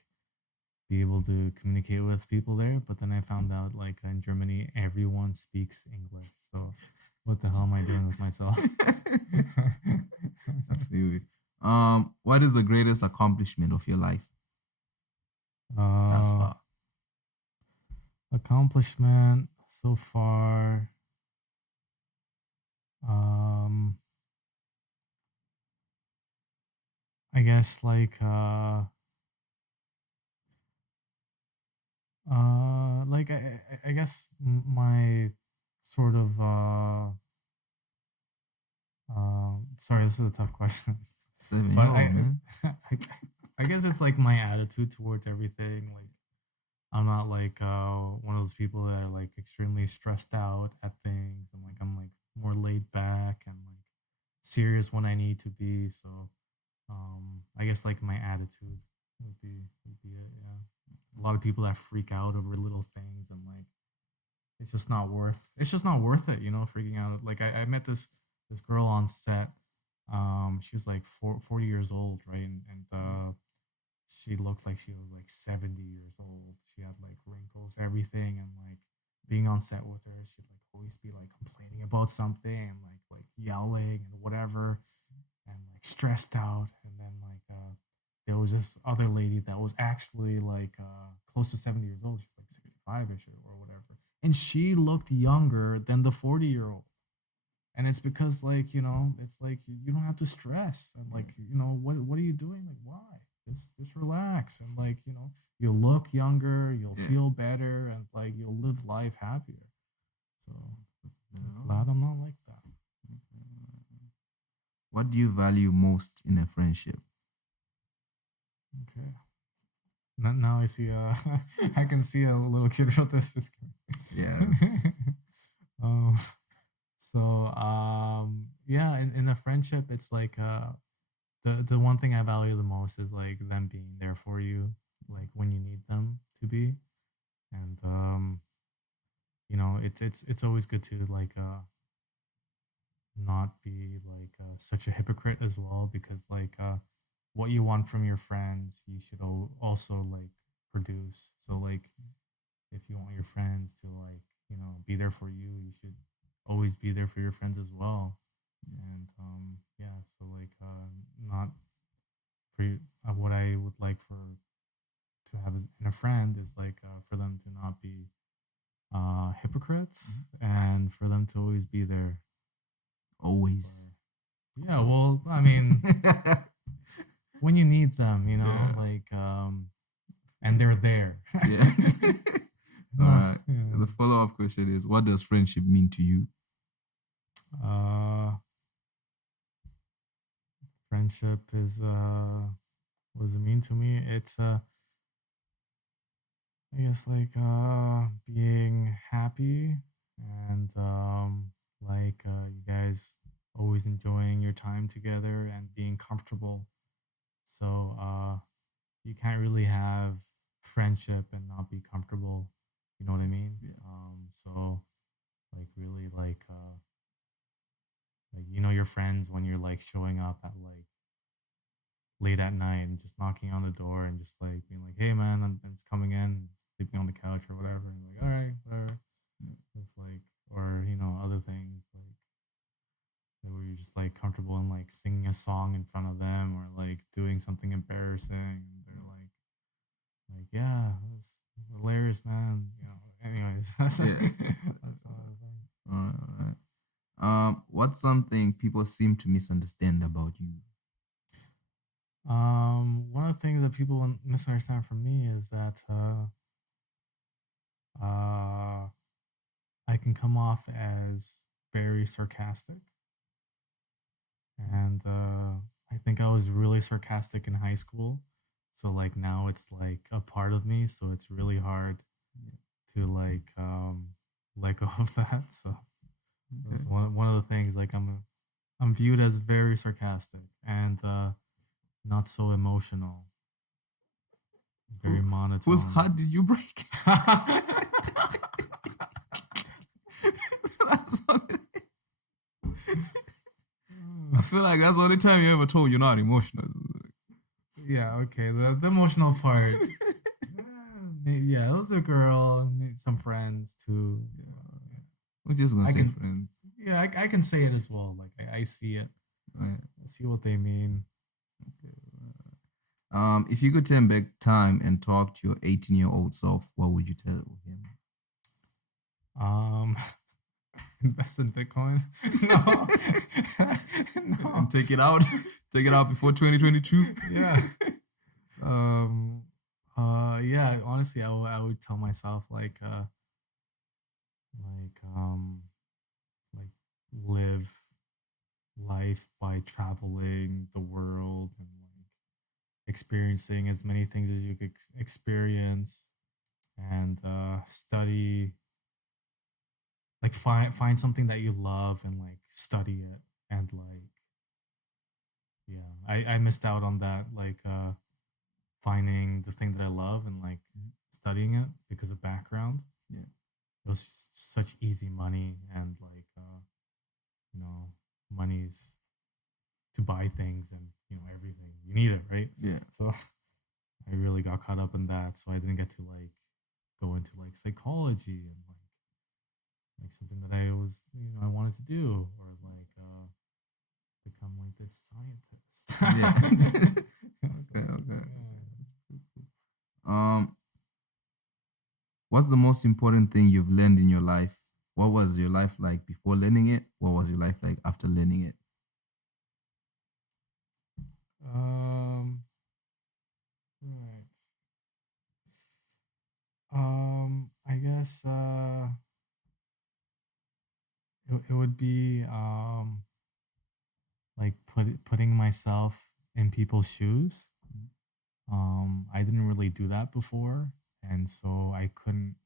be able to communicate with people there. But then I found out like in Germany everyone speaks English. So what the hell am I doing with myself? Absolutely. What is the greatest accomplishment of your life thus uh, far? accomplishment so far. Um, I guess like I guess my sort of sorry, this is a tough question. 7 year But old man. I I guess it's like my attitude towards everything. Like I'm not like one of those people that are like extremely stressed out at things, and like I'm like more laid back and like serious when I need to be. So I guess like my attitude would be it. Yeah, a lot of people that freak out over little things and like it's just not worth it, freaking out. Like I met this girl on set. She was like 40 years old, right? And she looked like she was like 70 years old. She had like wrinkles, everything, and like being on set with her, she'd like always be like complaining about something and like yelling and whatever, and like stressed out. And then like there was this other lady that was actually like close to 70 years old. She was like 65ish or whatever, and she looked younger than the 40-year-old. And it's because like it's like you don't have to stress and like what are you doing, like why just relax and like you'll look younger, you'll Yeah. feel better, and like you'll live life happier. So You glad I'm not like that. What do you value most in a friendship? Okay, now I see I can see a little kid wrote this, just kidding. Yes. um so yeah, in a friendship it's like the one thing I value the most is like them being there for you, like when you need them to be. And it's always good to like not be like such a hypocrite as well, because like what you want from your friends you should also like produce. So like if you want your friends to like be there for you, you should always be there for your friends as well. And yeah, so like not for what I would like for to have in a friend is like for them to not be hypocrites, and for them to always be there. Always. Yeah, well, I mean, when you need them, Yeah. like and they're there. Yeah. All Not, right. The follow up question is, what does friendship mean to you? Uh, Friendship is what does it mean to me? It's I guess like being happy and like you guys always enjoying your time together and being comfortable. So you can't really have friendship and not be comfortable. You know what I mean? Yeah. So like really like you know your friends when you're like showing up at like late at night and just knocking on the door and just like being like, "Hey man, I'm just coming in, sleeping on the couch or whatever." And like, "All right, whatever." It's like, or you know, other things like where you're just like comfortable in like singing a song in front of them or like doing something embarrassing. And they're like, "Yeah, that's hilarious, man." You know. Anyways, Yeah. that's all I think. All right. What's something people seem to misunderstand about you? One of the things that people misunderstand from me is that uh, I can come off as very sarcastic, and I think I was really sarcastic in high school. So like now it's like a part of me, so it's really hard to like let go of that. So that's Okay. one of the things. Like I'm viewed as very sarcastic and not so emotional, very Who, whose monotone. heart did you break? That's only- I feel like that's the only time you ever told you're not emotional. Yeah, okay. The emotional part. Yeah, it was a girl, some friends too. We're just gonna I say can, friends. yeah, I can say it as well. Like I see it, Right. I see what they mean. If you could turn back time and talk to your 18-year-old self, what would you tell him? Um, invest in Bitcoin. No, And no. take it out before 2022. Yeah. Um. Yeah. Honestly, I would tell myself like like live life by traveling the world and like experiencing as many things as you could experience and study like find something that you love and like study it and like yeah I missed out on that like finding the thing that I love and like studying it because of background. Yeah. It was such easy money and like you know money's to buy things and you know everything you need it, right? Yeah. So I really got caught up in that, so I didn't get to like go into like psychology and like something that I was you know I wanted to do or like become like this Yeah. scientist. Okay, okay. Yeah. Um, what's the most important thing you've learned in your life? What was your life like before learning it? What was your life like after learning it? Um, right. I guess it would be like putting myself in people's shoes. I didn't really do that before, and so I couldn't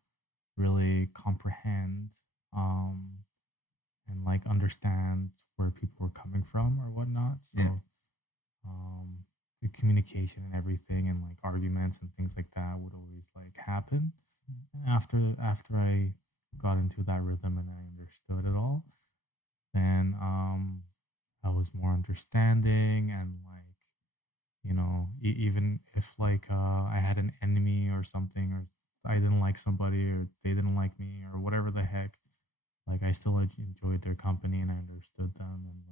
really comprehend um, and like understand where people were coming from or whatnot. So Yeah. the communication and everything, and like arguments and things like that would always like happen. And after I got into that rhythm and I understood it all, then I was more understanding and like you know even if like I had an enemy or something or I didn't like somebody or they didn't like me or whatever the heck, like I still enjoyed their company and I understood them and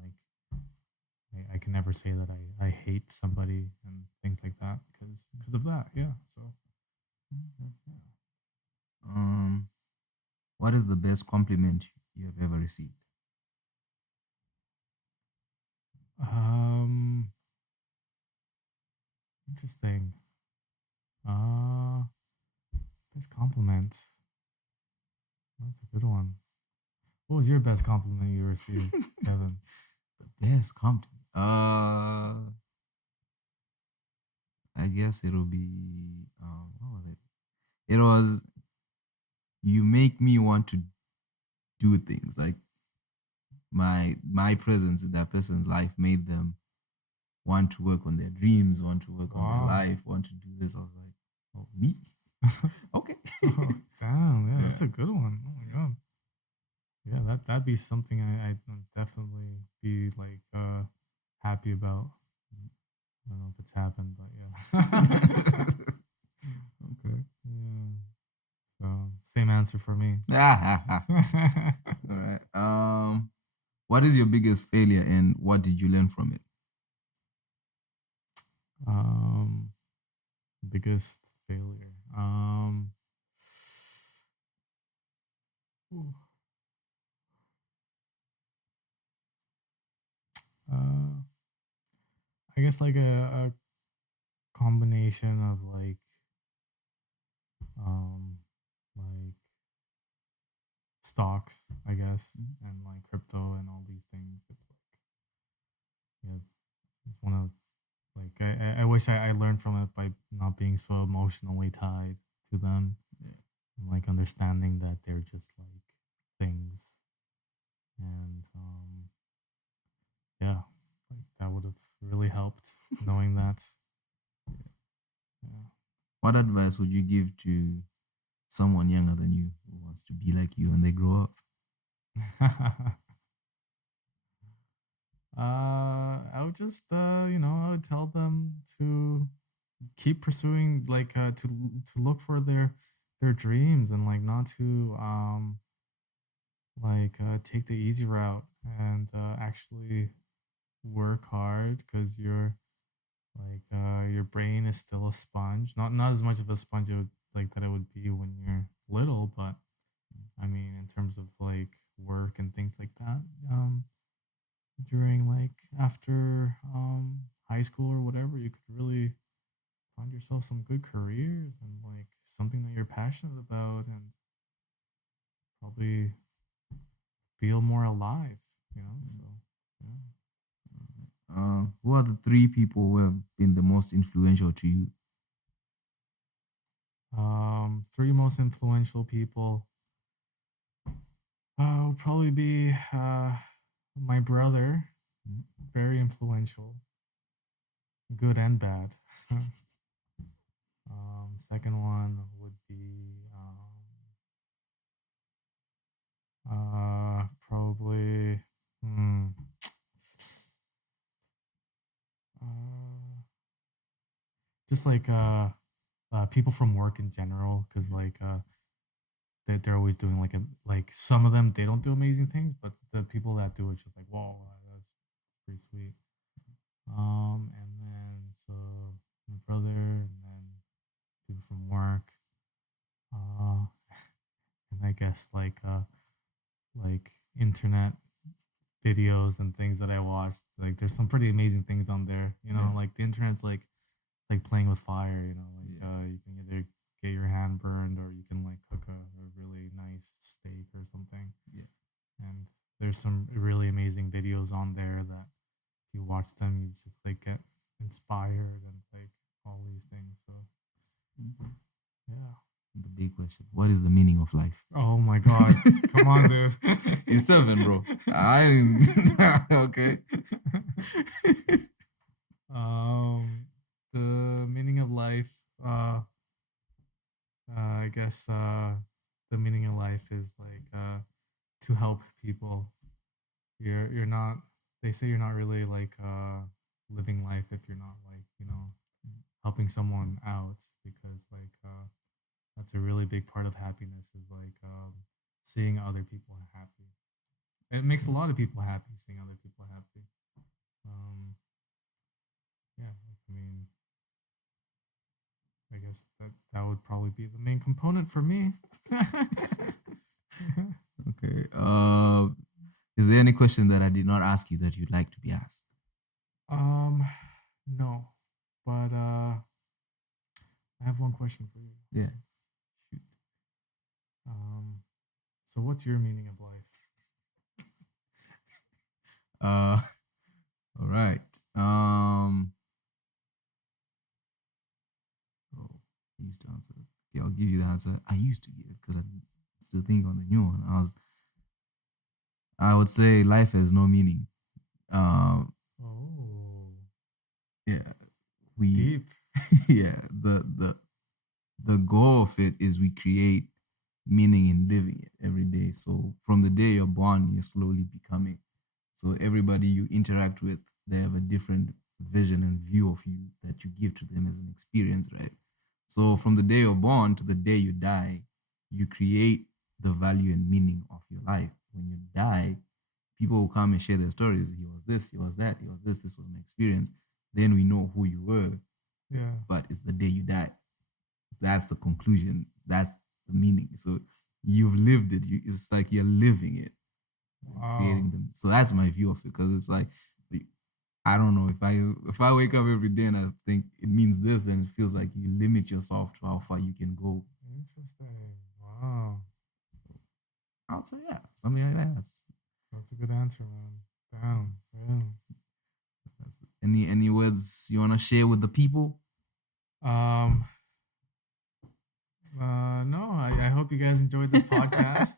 like I can never say that I hate somebody and things like that because of that. Yeah. So Um, what is the best compliment you have ever received? um interesting. Best compliment. That's a good one. What was your best compliment you received, Kevin? Best compliment. I guess it'll be what was it? It was you make me want to do things. Like my presence in that person's life made them want to work on their dreams, want to work on their Wow. life, want to do this. I was like, oh, me? Okay. Oh, damn, yeah, that's a good one. Oh my god. Yeah, that'd be something I'd definitely be like happy about. I don't know if it's happened, but yeah. Okay. Yeah. So same answer for me. All right. What is your biggest failure and what did you learn from it? um, biggest failure. Ooh, uh, I guess like a combination of um like stocks, I guess, and like crypto and all these things. It's like yeah, it's one of like I wish I learned from it by not being so emotionally tied to them and like understanding that they're just like things and yeah, like that would have really helped knowing that. Yeah. What advice would you give to someone younger than you who wants to be like you when they grow up? I would just I would tell them to keep pursuing to look for their dreams and like not to take the easy route and actually work hard because your brain is still a sponge, not as much of a sponge it would, like that it would be when you're little, but I mean in terms of like work and things like that, during like after high school or whatever, you could really find yourself some good careers and like something that you're passionate about and probably feel more alive, you know? So, yeah. Who are the three people who have been the most influential to you? Three most influential people would probably be my brother, very influential, good and bad. Second one would be probably uh, just like people from work in general, because like they're always doing like some of them they don't do amazing things, but the people that do it's just like whoa, that's pretty sweet. And then so my brother, and then people from work, uh, and I guess like internet videos and things that I watched. Like there's some pretty amazing things on there. You know, Yeah. like the internet's like playing with fire. You know, like Yeah. you can either get your hand burned or you can like cook a really nice steak or something. Yeah. And there's some really amazing videos on there that if you watch them, you just like get inspired and like all these things. So yeah. The big question. What is the meaning of life? Oh my god. Come on, dude. It's seven, bro. Okay. The meaning of life. I guess the meaning of life is like to help people. You're not. They say you're not really like living life if you're not like helping someone out because like that's a really big part of happiness is like seeing other people happy. It makes a lot of people happy seeing other people happy. Um, yeah, I mean, I guess that would probably be the main component for me. Okay. Is there any question that I did not ask you that you'd like to be asked? No, but I have one question for you. Yeah. Shoot. Um, so what's your meaning of life? All right. Oh, I used to answer. Okay, I'll give you the answer. I used to give because I'm still thinking on the new one. I would say life has no meaning. Um, Oh, yeah, we, deep. yeah, the goal of it is we create meaning in living it every day. So from the day you're born, you're slowly becoming. So everybody you interact with, they have a different vision and view of you that you give to them as an experience, right? So from the day you're born to the day you die, you create the value and meaning of your life. When you die, people will come and share their stories. He was this, he was that, he was this was my experience. Then we know who you were, Yeah. but it's the day you die. That's the conclusion. That's the meaning. So you've lived it. It's like you're living it, Wow. creating them. So that's my view of it because it's like I don't know if I wake up every day and I think it means this, then it feels like you limit yourself to how far you can go. Interesting. Wow. I would say yeah, something like that. That's a good answer, man. Damn. Yeah. Any words you wanna share with the people? Um. No. I hope you guys enjoyed this podcast.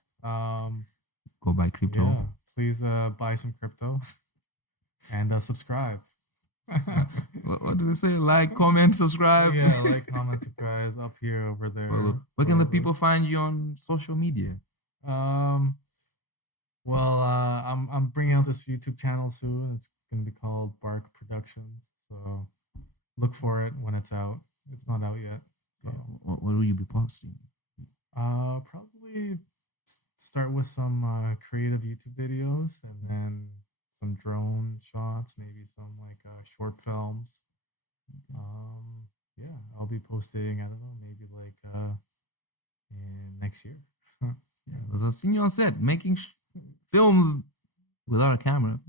Go buy crypto. Yeah. Please buy some crypto and subscribe. What do they say? Like, comment, subscribe. Yeah, like, comment, subscribe up here, over there. Where can the people find you on social media? Um. Well, I'm bringing out this YouTube channel soon. It's gonna be called Bark Productions. So look for it when it's out. It's not out yet. So What will you be posting? probably start with some creative YouTube videos, and then some drone shots, maybe some like short films. Yeah, I'll be posting. I don't know, maybe like in next year. Yeah, because I've seen you on set making films without a camera.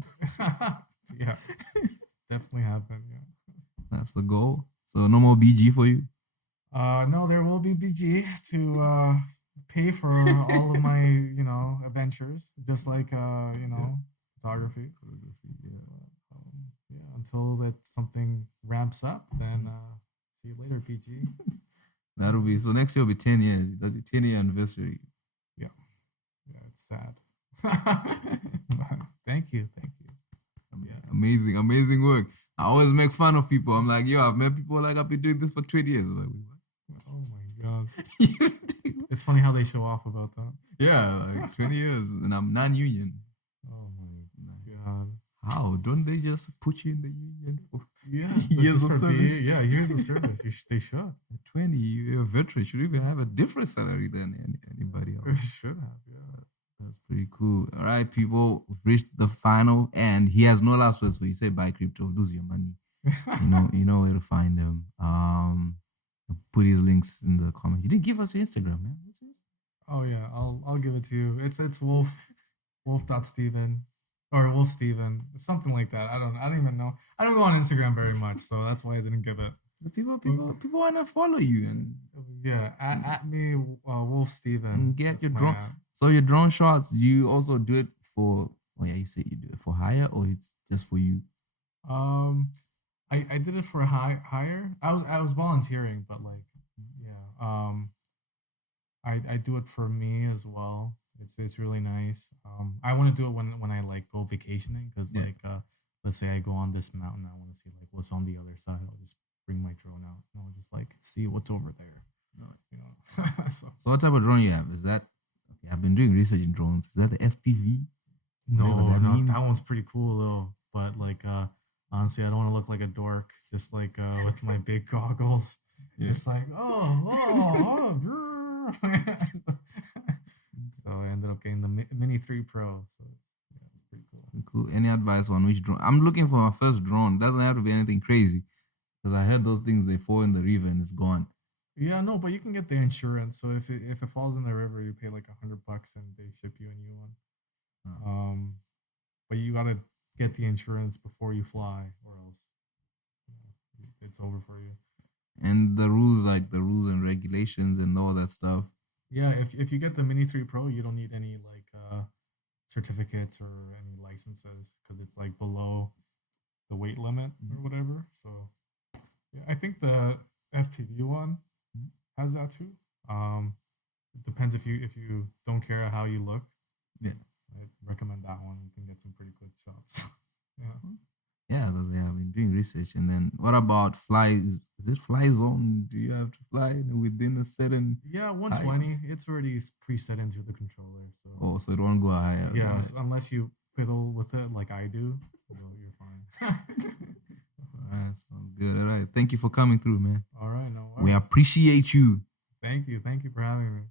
Yeah, definitely happen. Yeah. That's the goal. So no more BG for you. No, there will be BG to pay for all of my, adventures, just like photography. Yeah, until that something ramps up, then see you later, BG. That'll be so next year will be 10 years. That's your 10-year anniversary. Yeah, yeah, it's sad. Thank you, thank you. Yeah, amazing work. I always make fun of people. I'm like, yo, I've met people like I've been doing this for 20 years. I'm like, what? Oh my god. It's funny how they show off about that. Yeah, like 20 years and I'm non-union. Oh my god. How? Don't they just put you in the union for years of service? years of service. They should. At 20, you're a veteran. Should even have a different salary than anybody else. Should have, yeah. That's pretty cool. All right, people, we've reached the final and he has no last words for you. Say buy crypto, lose your money. You know where to find them. I'll put his links in the comment. You didn't give us your Instagram, man. What's yours? Oh yeah, I'll give it to you. It's Wulf.Steven or Wulf Steven, something like that. I don't even know. I don't go on Instagram very much, so that's why I didn't give it. The people wanna follow you and yeah, at me Wulf Steven. And get your drone. So your drone shots, you also do it for? Oh yeah, you said you do it for hire, or it's just for you? I did it for hire. I was volunteering, but like, yeah. I do it for me as well. It's really nice. I want to do it when I like go vacationing because Yeah. like let's say I go on this mountain, I want to see like what's on the other side. I'll just bring my drone out and I'll just like see what's over there. So what type of drone you have? Is that okay? I've been doing research in drones. Is that the FPV? No, that means? that one's pretty cool though. But like honestly, I don't want to look like a dork just like with my big goggles. Yeah. Just like so I ended up getting the Mini 3 Pro. So yeah, it's pretty cool. Cool. Any advice on which drone? I'm looking for my first drone. Doesn't have to be anything crazy. Because I heard those things they fall in the river and it's gone. Yeah, no, but you can get the insurance. So if it falls in the river, you pay like $100 and they ship you a new one. But you gotta get the insurance before you fly, or else it's over for you. And the rules, like the rules and regulations and all that stuff. Yeah, if you get the Mini 3 Pro, you don't need any like certificates or any licenses because it's like below the weight limit or whatever. So yeah, I think the FPV one has that too. It depends if you don't care how you look. Yeah. I recommend that one. You can get some pretty good shots. Yeah. Yeah, because I've been doing research. And then what about flies? Is it fly zone? Do you have to fly within a certain Yeah, height? 120. It's already preset into the controller. So Oh, so it won't go higher. yeah, Right? unless you fiddle with it like I do, you're fine. All right, sounds good. All right. Thank you for coming through, man. All right, no We worries. appreciate you. Thank you. Thank you for having me.